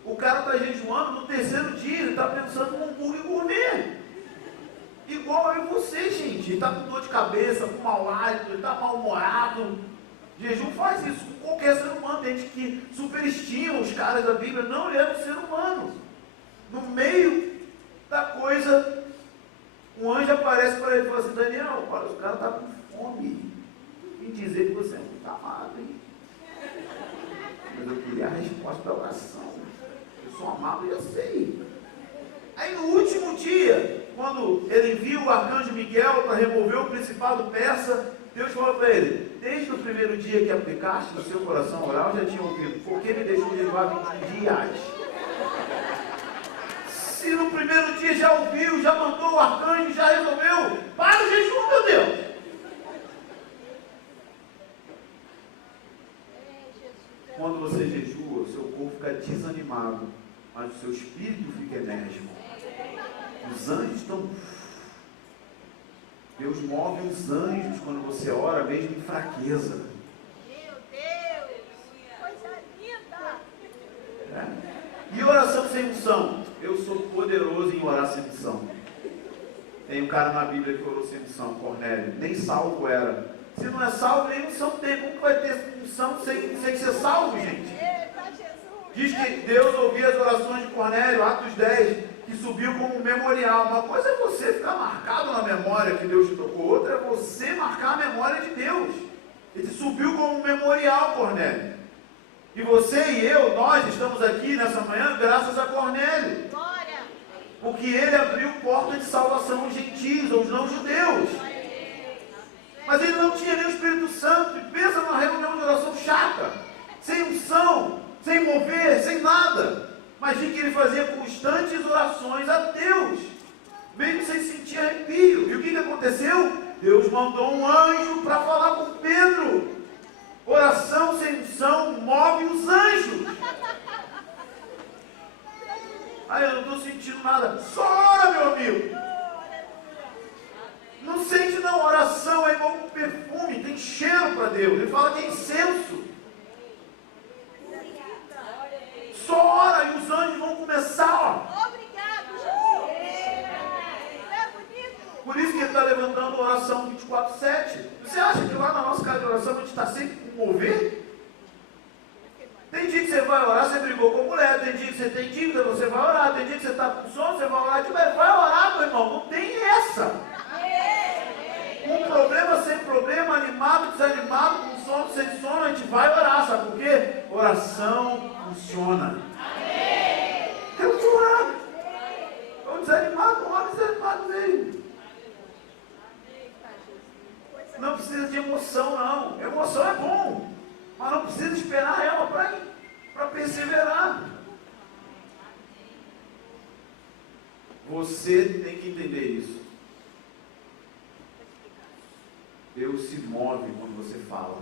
O cara está jejuando, no terceiro dia ele está pensando num hambúrguer gourmet. Igual eu e você, gente. Ele está com dor de cabeça, com mau hálito, ele está mal-humorado. Jejum faz isso com qualquer ser humano. Tem gente que superestima os caras da Bíblia. Não, ele era um ser humano. No meio da coisa, um anjo aparece para ele e fala assim: Daniel, olha, o cara está com fome. E dizer que você é muito amado, hein? Mas eu queria a resposta da oração. Eu sou amado e eu sei. Aí no último dia, quando ele viu o arcanjo Miguel para remover o principado persa, Deus falou para ele: desde o primeiro dia que aplicaste no seu coração oral, já tinha ouvido, porque me deixou jejuar 21 dias. Se no primeiro dia já ouviu, já mandou o arcanjo, já resolveu, para o jejum, meu Deus. Quando você jejua, o seu corpo fica desanimado, mas o seu espírito fica enérgico. Os anjos estão... Deus move os anjos quando você ora, mesmo em fraqueza. Meu Deus, coisa linda. É? E oração sem unção? Eu sou poderoso em orar sem unção. Tem um cara na Bíblia que orou sem unção, Cornélio. Nem salvo era. Se não é salvo, nem unção tem. Como que vai ter unção sem ser salvo, gente? Eita, Jesus. Diz que Deus ouvia as orações de Cornélio, Atos 10, que subiu como um memorial. Uma coisa é você ficar marcado na memória que Deus te tocou, outra é você marcar a memória de Deus. Ele subiu como um memorial, Cornélio. E você e eu, nós estamos aqui nessa manhã graças a Cornélio. Glória. Porque ele abriu porta de salvação aos gentios, aos não-judeus. Mas ele não tinha nem o Espírito Santo. E pensa numa reunião de oração chata, sem unção, sem mover, sem nada. Mas de que ele fazia constantes orações a Deus, mesmo sem sentir arrepio. E o que aconteceu? Deus mandou um anjo para falar com Pedro. Oração sem unção move os anjos. Aí eu não estou sentindo nada. Só ora, meu amigo. Não sente não. Oração é igual um perfume, tem cheiro para Deus. Ele fala que é incenso. Só ora e os anjos vão começar, ó. Obrigado, Jesus. É bonito. Por isso que ele está levantando oração 24/7. Você acha que lá na nossa casa de oração a gente está sempre com mover? Tem dia que você vai orar, você brigou com a mulher. Tem dia que você tem dívida, você vai orar. Tem dia que você está com sono, você vai orar. Vai orar, meu irmão. Não tem essa. Com problema, sem problema, animado, desanimado, com sono, sem sono, a gente vai orar. Sabe por quê? Oração funciona. Eu vou orar. Estou desanimado, ora desanimado mesmo. Não precisa de emoção, não. Emoção é bom, mas não precisa esperar ela para perseverar. Você tem que entender isso. Deus se move quando você fala,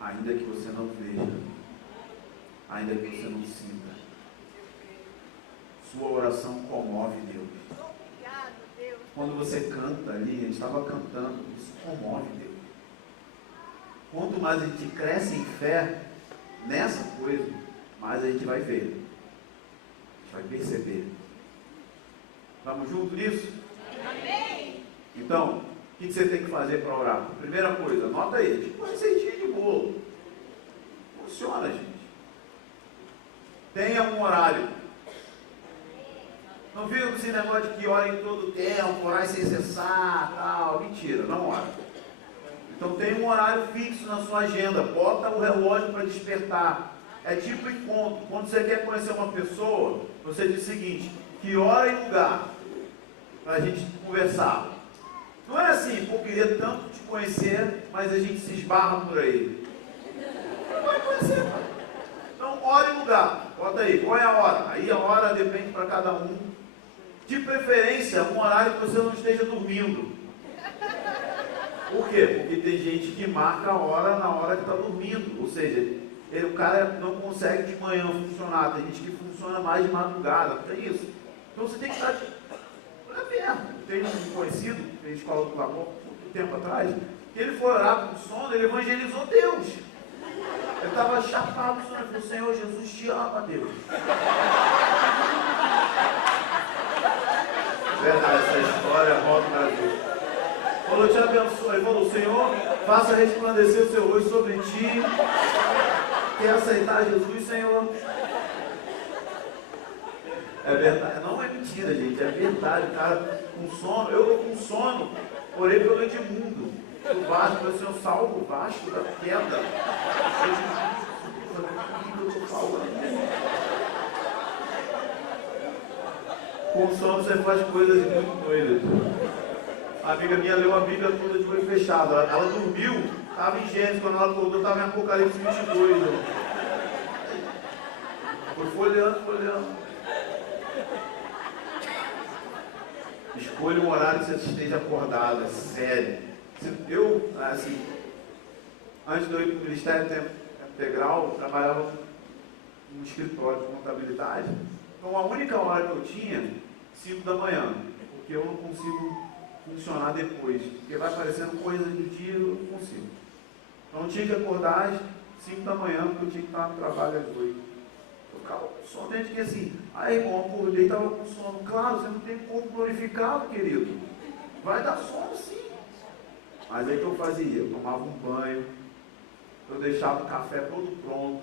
ainda que você não veja, ainda que você não sinta. Sua oração comove Deus. Obrigado, Deus. Quando você canta ali, a gente estava cantando, isso comove Deus. quanto mais a gente cresce em fé nessa coisa, mais a gente vai ver, a gente vai perceber. Vamos junto nisso? Amém. Então, o que você tem que fazer para orar? Primeira coisa, anota aí, tipo uma receitinha de bolo. Funciona, gente. Tenha um horário. Não viu esse negócio de que ora em todo tempo, orar sem cessar, tal. Mentira, não ora. Então tem um horário fixo na sua agenda. Bota o relógio para despertar. É tipo encontro. Quando você quer conhecer uma pessoa, você diz o seguinte: que hora e lugar para a gente conversar. Não é assim, pô, eu queria tanto te conhecer, mas a gente se esbarra por aí. Não vai conhecer, pai. Então, hora e lugar. Bota aí, qual é a hora? Aí a hora depende para cada um. De preferência, um horário que você não esteja dormindo. Por quê? Porque tem gente que marca a hora na hora que está dormindo. Ou seja, o cara não consegue de manhã funcionar. Tem gente que funciona mais de madrugada. Não tem isso. Então você tem que estar de perto. Tem um conhecido, que a gente falou do clamor muito tempo atrás, que ele foi orar com sono, ele evangelizou Deus. Ele estava chapado no sono, ele falou: Senhor Jesus, te ama, Deus. Verdade, essa história volta para Deus. Falou: te abençoe. Ele falou: Senhor, faça resplandecer o seu rosto sobre ti. Quer aceitar Jesus, Senhor? É verdade, não é mentira, gente, é verdade. O cara com sono, eu com sono, orei pelo Edmundo, do Vasco, eu Senhor, salvo o Vasco da queda. Eu estou falando. Com sono você faz coisas muito doidas. A amiga minha leu a Bíblia toda de olho fechado. Ela dormiu, estava em Gênesis, quando ela acordou, estava em Apocalipse 22. Foi folheando. Escolha um horário que você esteja acordado, é sério. Eu, assim, antes de eu ir para o Ministério Tempo Integral, eu trabalhava num escritório de contabilidade. Então a única hora que eu tinha, 5 da manhã, porque eu não consigo funcionar depois, porque vai aparecendo coisa do dia e eu não consigo. Então eu tinha que acordar às 5 da manhã, porque eu tinha que estar no trabalho às 8. Eu ficava com sono, tem gente que assim, irmão, acordei e estava com sono. Claro, você não tem corpo glorificado, querido. Vai dar sono sim. Mas aí que eu fazia? Eu tomava um banho, eu deixava o café todo pronto.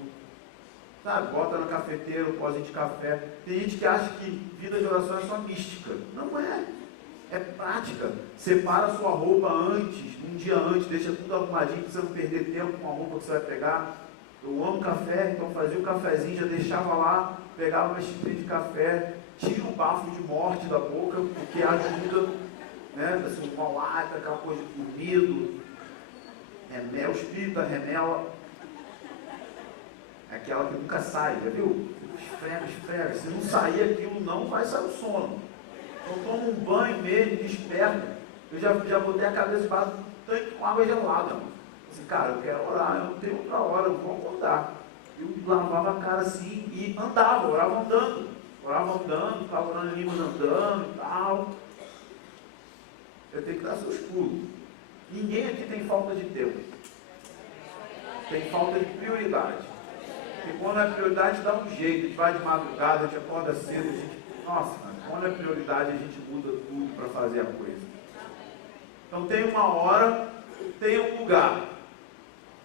Sabe, bota no cafeteiro, um pozinho de café. Tem gente que acha que vida de oração é só mística. Não é. É prática. Separa a sua roupa antes, um dia antes, deixa tudo arrumadinho, para você não perder tempo com a roupa que você vai pegar. Eu amo café, então fazia o cafezinho, já deixava lá, pegava uma xícara de café, tira o bafo de morte da boca, porque ajuda, né? Assim, o mau hálito, aquela coisa de dormido, remela, o espírito da remela, é aquela que nunca sai, já viu? Esfrega. Se não sair aquilo, não vai sair o sono. Então toma um banho mesmo, desperta. Eu já botei a cabeça debaixo do tanque com água gelada, mano. Assim, cara, eu quero orar, eu não tenho outra hora, eu vou acordar. Eu lavava a cara assim e andava, orava andando, ficava orando em línguas andando e tal. Eu tenho que dar seus pulos. Ninguém aqui tem falta de tempo. Tem falta de prioridade. E quando é prioridade, dá um jeito, a gente vai de madrugada, a gente acorda cedo, a gente. Nossa, quando é prioridade, a gente muda tudo para fazer a coisa. Então tem uma hora, tem um lugar.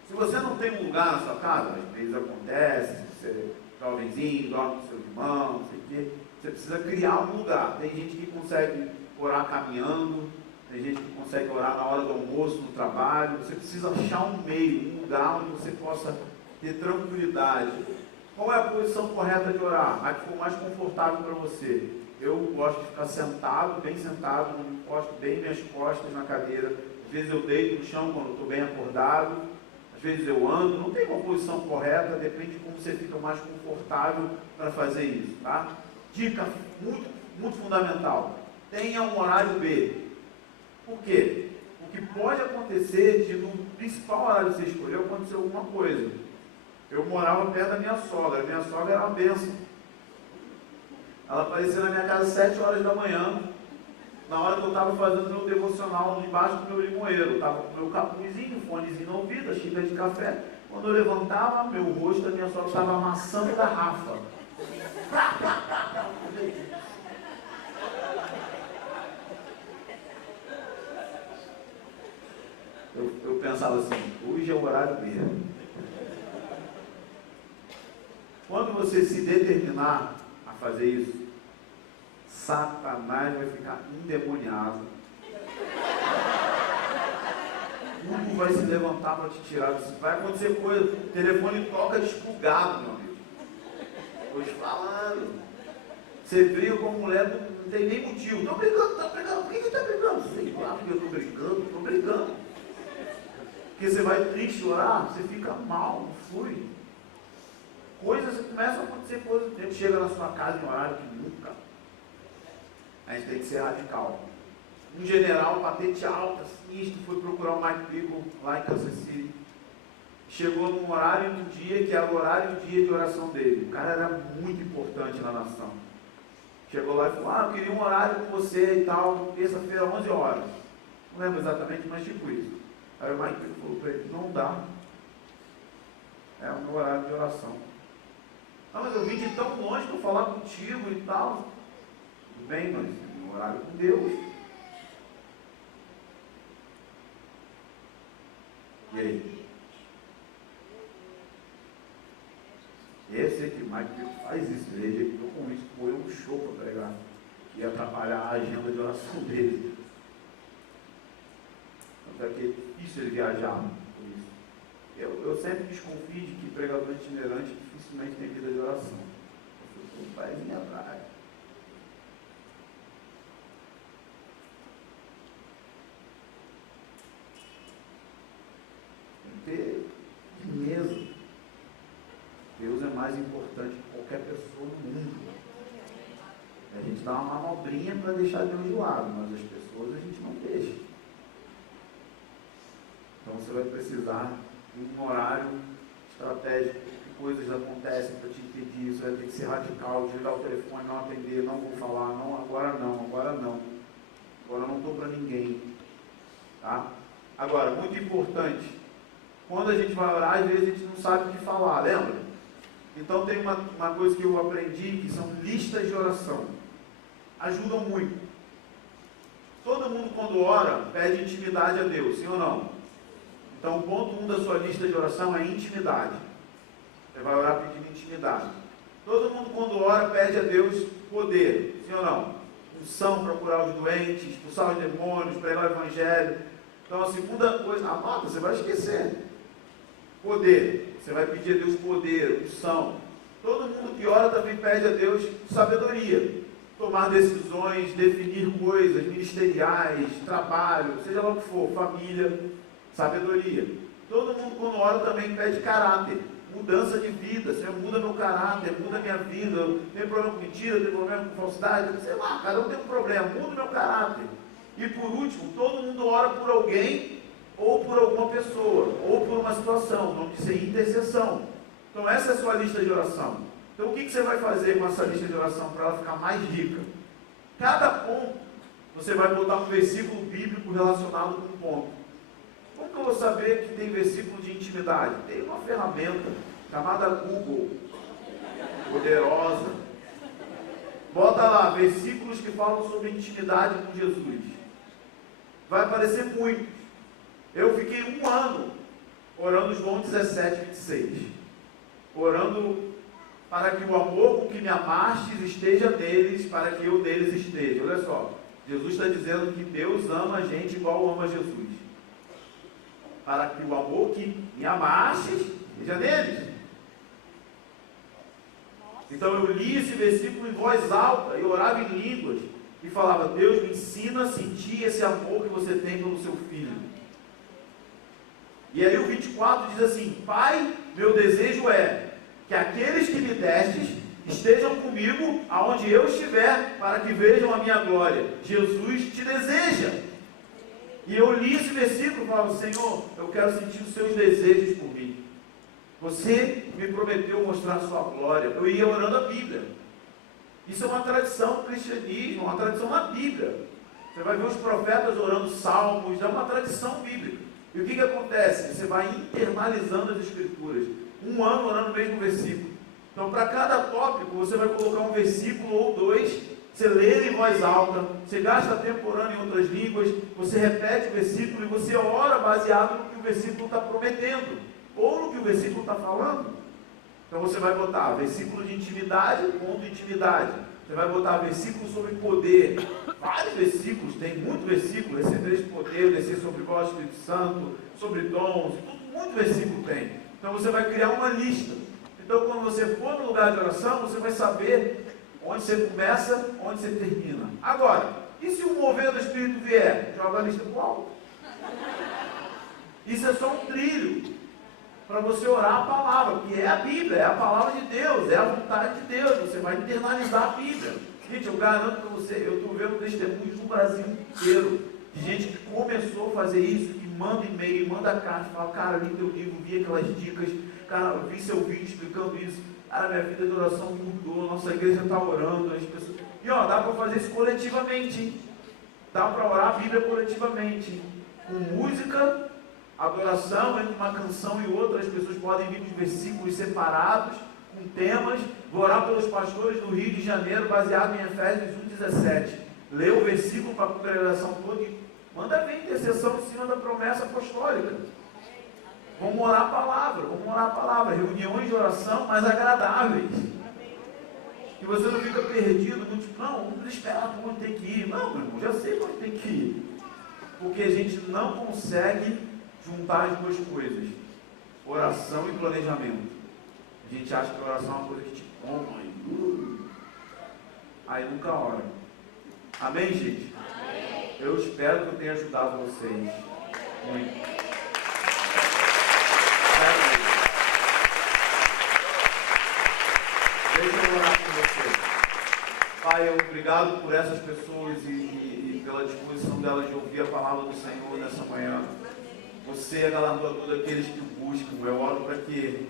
Se você não tem um lugar na sua casa, às vezes acontece, você é jovenzinho, dorme com seu irmão, não sei o quê, você precisa criar um lugar. Tem gente que consegue orar caminhando, tem gente que consegue orar na hora do almoço, no trabalho. Você precisa achar um meio, um lugar onde você possa ter tranquilidade. Qual é a posição correta de orar? A que for mais confortável para você. Eu gosto de ficar sentado, bem sentado, não encosto bem minhas costas na cadeira. Às vezes eu deito no chão quando estou bem acordado. Às vezes eu ando, não tem uma posição correta, depende de como você fica mais confortável para fazer isso, tá? Dica muito, muito fundamental: tenha um horário B. Por quê? O que pode acontecer de no principal horário que você escolheu acontecer alguma coisa. Eu morava perto da minha sogra era uma bênção. Ela aparecia na minha casa às 7 horas da manhã, na hora que eu estava fazendo meu devocional debaixo do meu limoeiro. Eu estava com meu capuzinho, fonezinho no ouvido, a xícara de café. Quando eu levantava, meu rosto, a minha sogra estava amassando garrafa. Eu pensava assim, hoje é o horário mesmo. Quando você se determinar a fazer isso, Satanás vai ficar endemoniado. Tudo vai se levantar para te tirar. Vai acontecer coisa. O telefone toca despulgado, meu amigo. Estou te falando. Você briga com a mulher, não tem nem motivo. Estou brigando. Por que está brigando? Sei lá, porque eu estou brigando. Porque você vai triste orar, você fica mal, não flui. Coisas começam a acontecer, coisas. O tempo chega na sua casa em horário que nunca. A gente tem que ser radical. Um general, patente alta, sinistro, foi procurar o Mike Bickle lá em Kansas City. Chegou num horário do dia que era o horário do dia de oração dele. O cara era muito importante na nação. Chegou lá e falou, eu queria um horário com você e tal, terça-feira, 11 horas. Não lembro exatamente, mas tipo isso. Aí o Mike Bickle falou para ele, não dá. É o meu horário de oração. Mas eu vim de tão longe para falar contigo e tal. Tudo bem, mas no horário com Deus. E aí? Eu sei que o Mike faz isso, ele executou com isso, foi um show para pregar. Ia atrapalhar a agenda de oração dele. Tanto é que é difícil ele viajar por isso. Eu sempre desconfio de que pregador itinerante dificilmente tem vida de oração. Eu sou um paizinho atrás. Ter firmeza. Deus é mais importante que qualquer pessoa no mundo. A gente dá uma manobrinha para deixar Deus de lado, mas as pessoas a gente não deixa. Então você vai precisar de um horário estratégico, que coisas acontecem para te impedir, você vai ter que ser radical, desligar o telefone, não atender, não vou falar, não, agora não. Agora não estou para ninguém. Tá? Agora, muito importante, quando a gente vai orar, às vezes a gente não sabe o que falar, lembra? Então tem uma coisa que eu aprendi, que são listas de oração. Ajudam muito. Todo mundo quando ora, pede intimidade a Deus, sim ou não? Então o ponto 1 da sua lista de oração é intimidade. Você vai orar pedindo intimidade. Todo mundo quando ora, pede a Deus poder, sim ou não? Unção para curar os doentes, expulsar os demônios, pregar o evangelho. Então a segunda coisa, anota, você vai esquecer. Poder, você vai pedir a Deus poder, unção. Todo mundo que ora também pede a Deus sabedoria. Tomar decisões, definir coisas, ministeriais, trabalho, seja lá o que for, família, sabedoria. Todo mundo quando ora também pede caráter, mudança de vida. Senhor, muda meu caráter, muda minha vida. Tem problema com mentira, tem problema com falsidade, sei lá, cada um tem um problema, muda meu caráter. E por último, todo mundo ora por alguém, ou por alguma pessoa, ou por uma situação, vamos dizer intercessão. Então essa é a sua lista de oração. Então o que você vai fazer com essa lista de oração para ela ficar mais rica? Cada ponto, você vai botar um versículo bíblico relacionado com um ponto. Como que eu vou saber que tem versículo de intimidade? Tem uma ferramenta chamada Google, poderosa. Bota lá, versículos que falam sobre intimidade com Jesus. Vai aparecer muitos. Eu fiquei 1 ano orando João 17, 26. Orando para que o amor com que me amastes esteja neles, para que eu neles esteja. Olha só, Jesus está dizendo que Deus ama a gente igual ama Jesus. Para que o amor que me amastes esteja neles. Então eu li esse versículo em voz alta, e orava em línguas, e falava, Deus me ensina a sentir esse amor que você tem pelo seu filho. E aí o 24 diz assim, Pai, meu desejo é que aqueles que me destes estejam comigo aonde eu estiver, para que vejam a minha glória. Jesus te deseja. E eu li esse versículo e falava, Senhor, eu quero sentir os seus desejos por mim. Você me prometeu mostrar a sua glória. Eu ia orando a Bíblia. Isso é uma tradição do cristianismo, uma tradição na Bíblia. Você vai ver os profetas orando salmos, é uma tradição bíblica. E o que acontece? Você vai internalizando as escrituras. Um ano orando o mesmo versículo. Então, para cada tópico, você vai colocar um versículo ou dois, você lê em voz alta, você gasta tempo orando em outras línguas, você repete o versículo e você ora baseado no que o versículo está prometendo, ou no que o versículo está falando. Então, você vai botar versículo de intimidade, ponto de intimidade. Você vai botar versículo sobre poder. Vários versículos, tem muito versículo. Recebereis poder, descer sobre vós, Espírito Santo, sobre dons, muito versículo tem. Então você vai criar uma lista. Então quando você for no lugar de oração, você vai saber onde você começa, onde você termina. Agora, e se o mover do Espírito vier? Joga a lista para o alto. Isso é só um trilho para você orar a palavra, que é a Bíblia, é a palavra de Deus, é a vontade de Deus. Você vai internalizar a Bíblia. Gente, eu garanto para você, eu estou vendo testemunhos no Brasil inteiro, de gente que começou a fazer isso, que manda e-mail, manda carta, fala, cara, li teu livro, vi aquelas dicas, cara, eu vi seu vídeo explicando isso, cara, minha vida de oração mudou, nossa igreja está orando, as pessoas... E ó, dá para fazer isso coletivamente, hein? Dá para orar a Bíblia coletivamente, hein? Com música, adoração, entre uma canção e outra, as pessoas podem vir com versículos separados, com temas. Vou orar pelos pastores do Rio de Janeiro, baseado em Efésios 1,17. Lê o versículo para a congregação toda e manda ver intercessão em cima da promessa apostólica. Vamos orar a palavra, reuniões de oração mais agradáveis. Que você não fica perdido, não tipo, não, vamos esperar para onde tem que ir. Não, meu irmão, já sei para onde tem que ir. Porque a gente não consegue juntar as duas coisas, oração e planejamento. A gente acha que a oração é uma coisa que te toma aí nunca ora. Amém, gente? Amém. Eu espero que eu tenha ajudado vocês muito. Deixa eu orar com você. Pai, obrigado por essas pessoas e pela disposição delas de ouvir a palavra do Senhor nessa manhã. Você é galardoador daqueles que o buscam. Eu oro para que,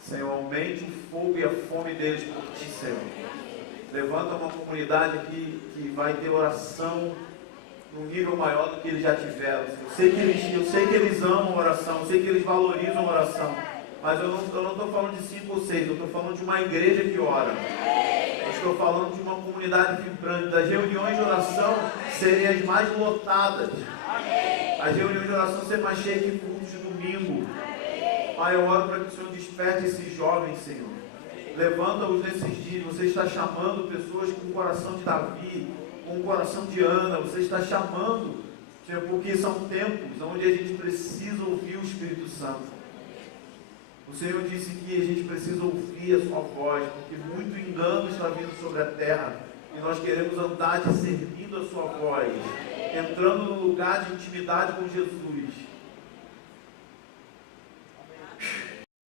Senhor, aumente o fogo e a fome deles por Ti, Senhor. Levanta uma comunidade aqui que vai ter oração num nível maior do que eles já tiveram. Eu sei que eles amam a oração, eu sei que eles valorizam a oração. Mas eu não estou falando de 5 ou 6, eu estou falando de uma igreja que ora. Eu estou falando de uma comunidade vibrante, das reuniões de oração serem as mais lotadas. As reuniões de oração serem mais cheias que cultos de domingo. Pai, eu oro para que o Senhor desperte esses jovens, Senhor. Levanta-os nesses dias. Você está chamando pessoas com o coração de Davi, com o coração de Ana. Você está chamando, Senhor, porque são tempos onde a gente precisa ouvir o Espírito Santo. O Senhor disse que a gente precisa ouvir a sua voz, porque muito engano está vindo sobre a terra. E nós queremos andar te servindo a sua voz, entrando no lugar de intimidade com Jesus.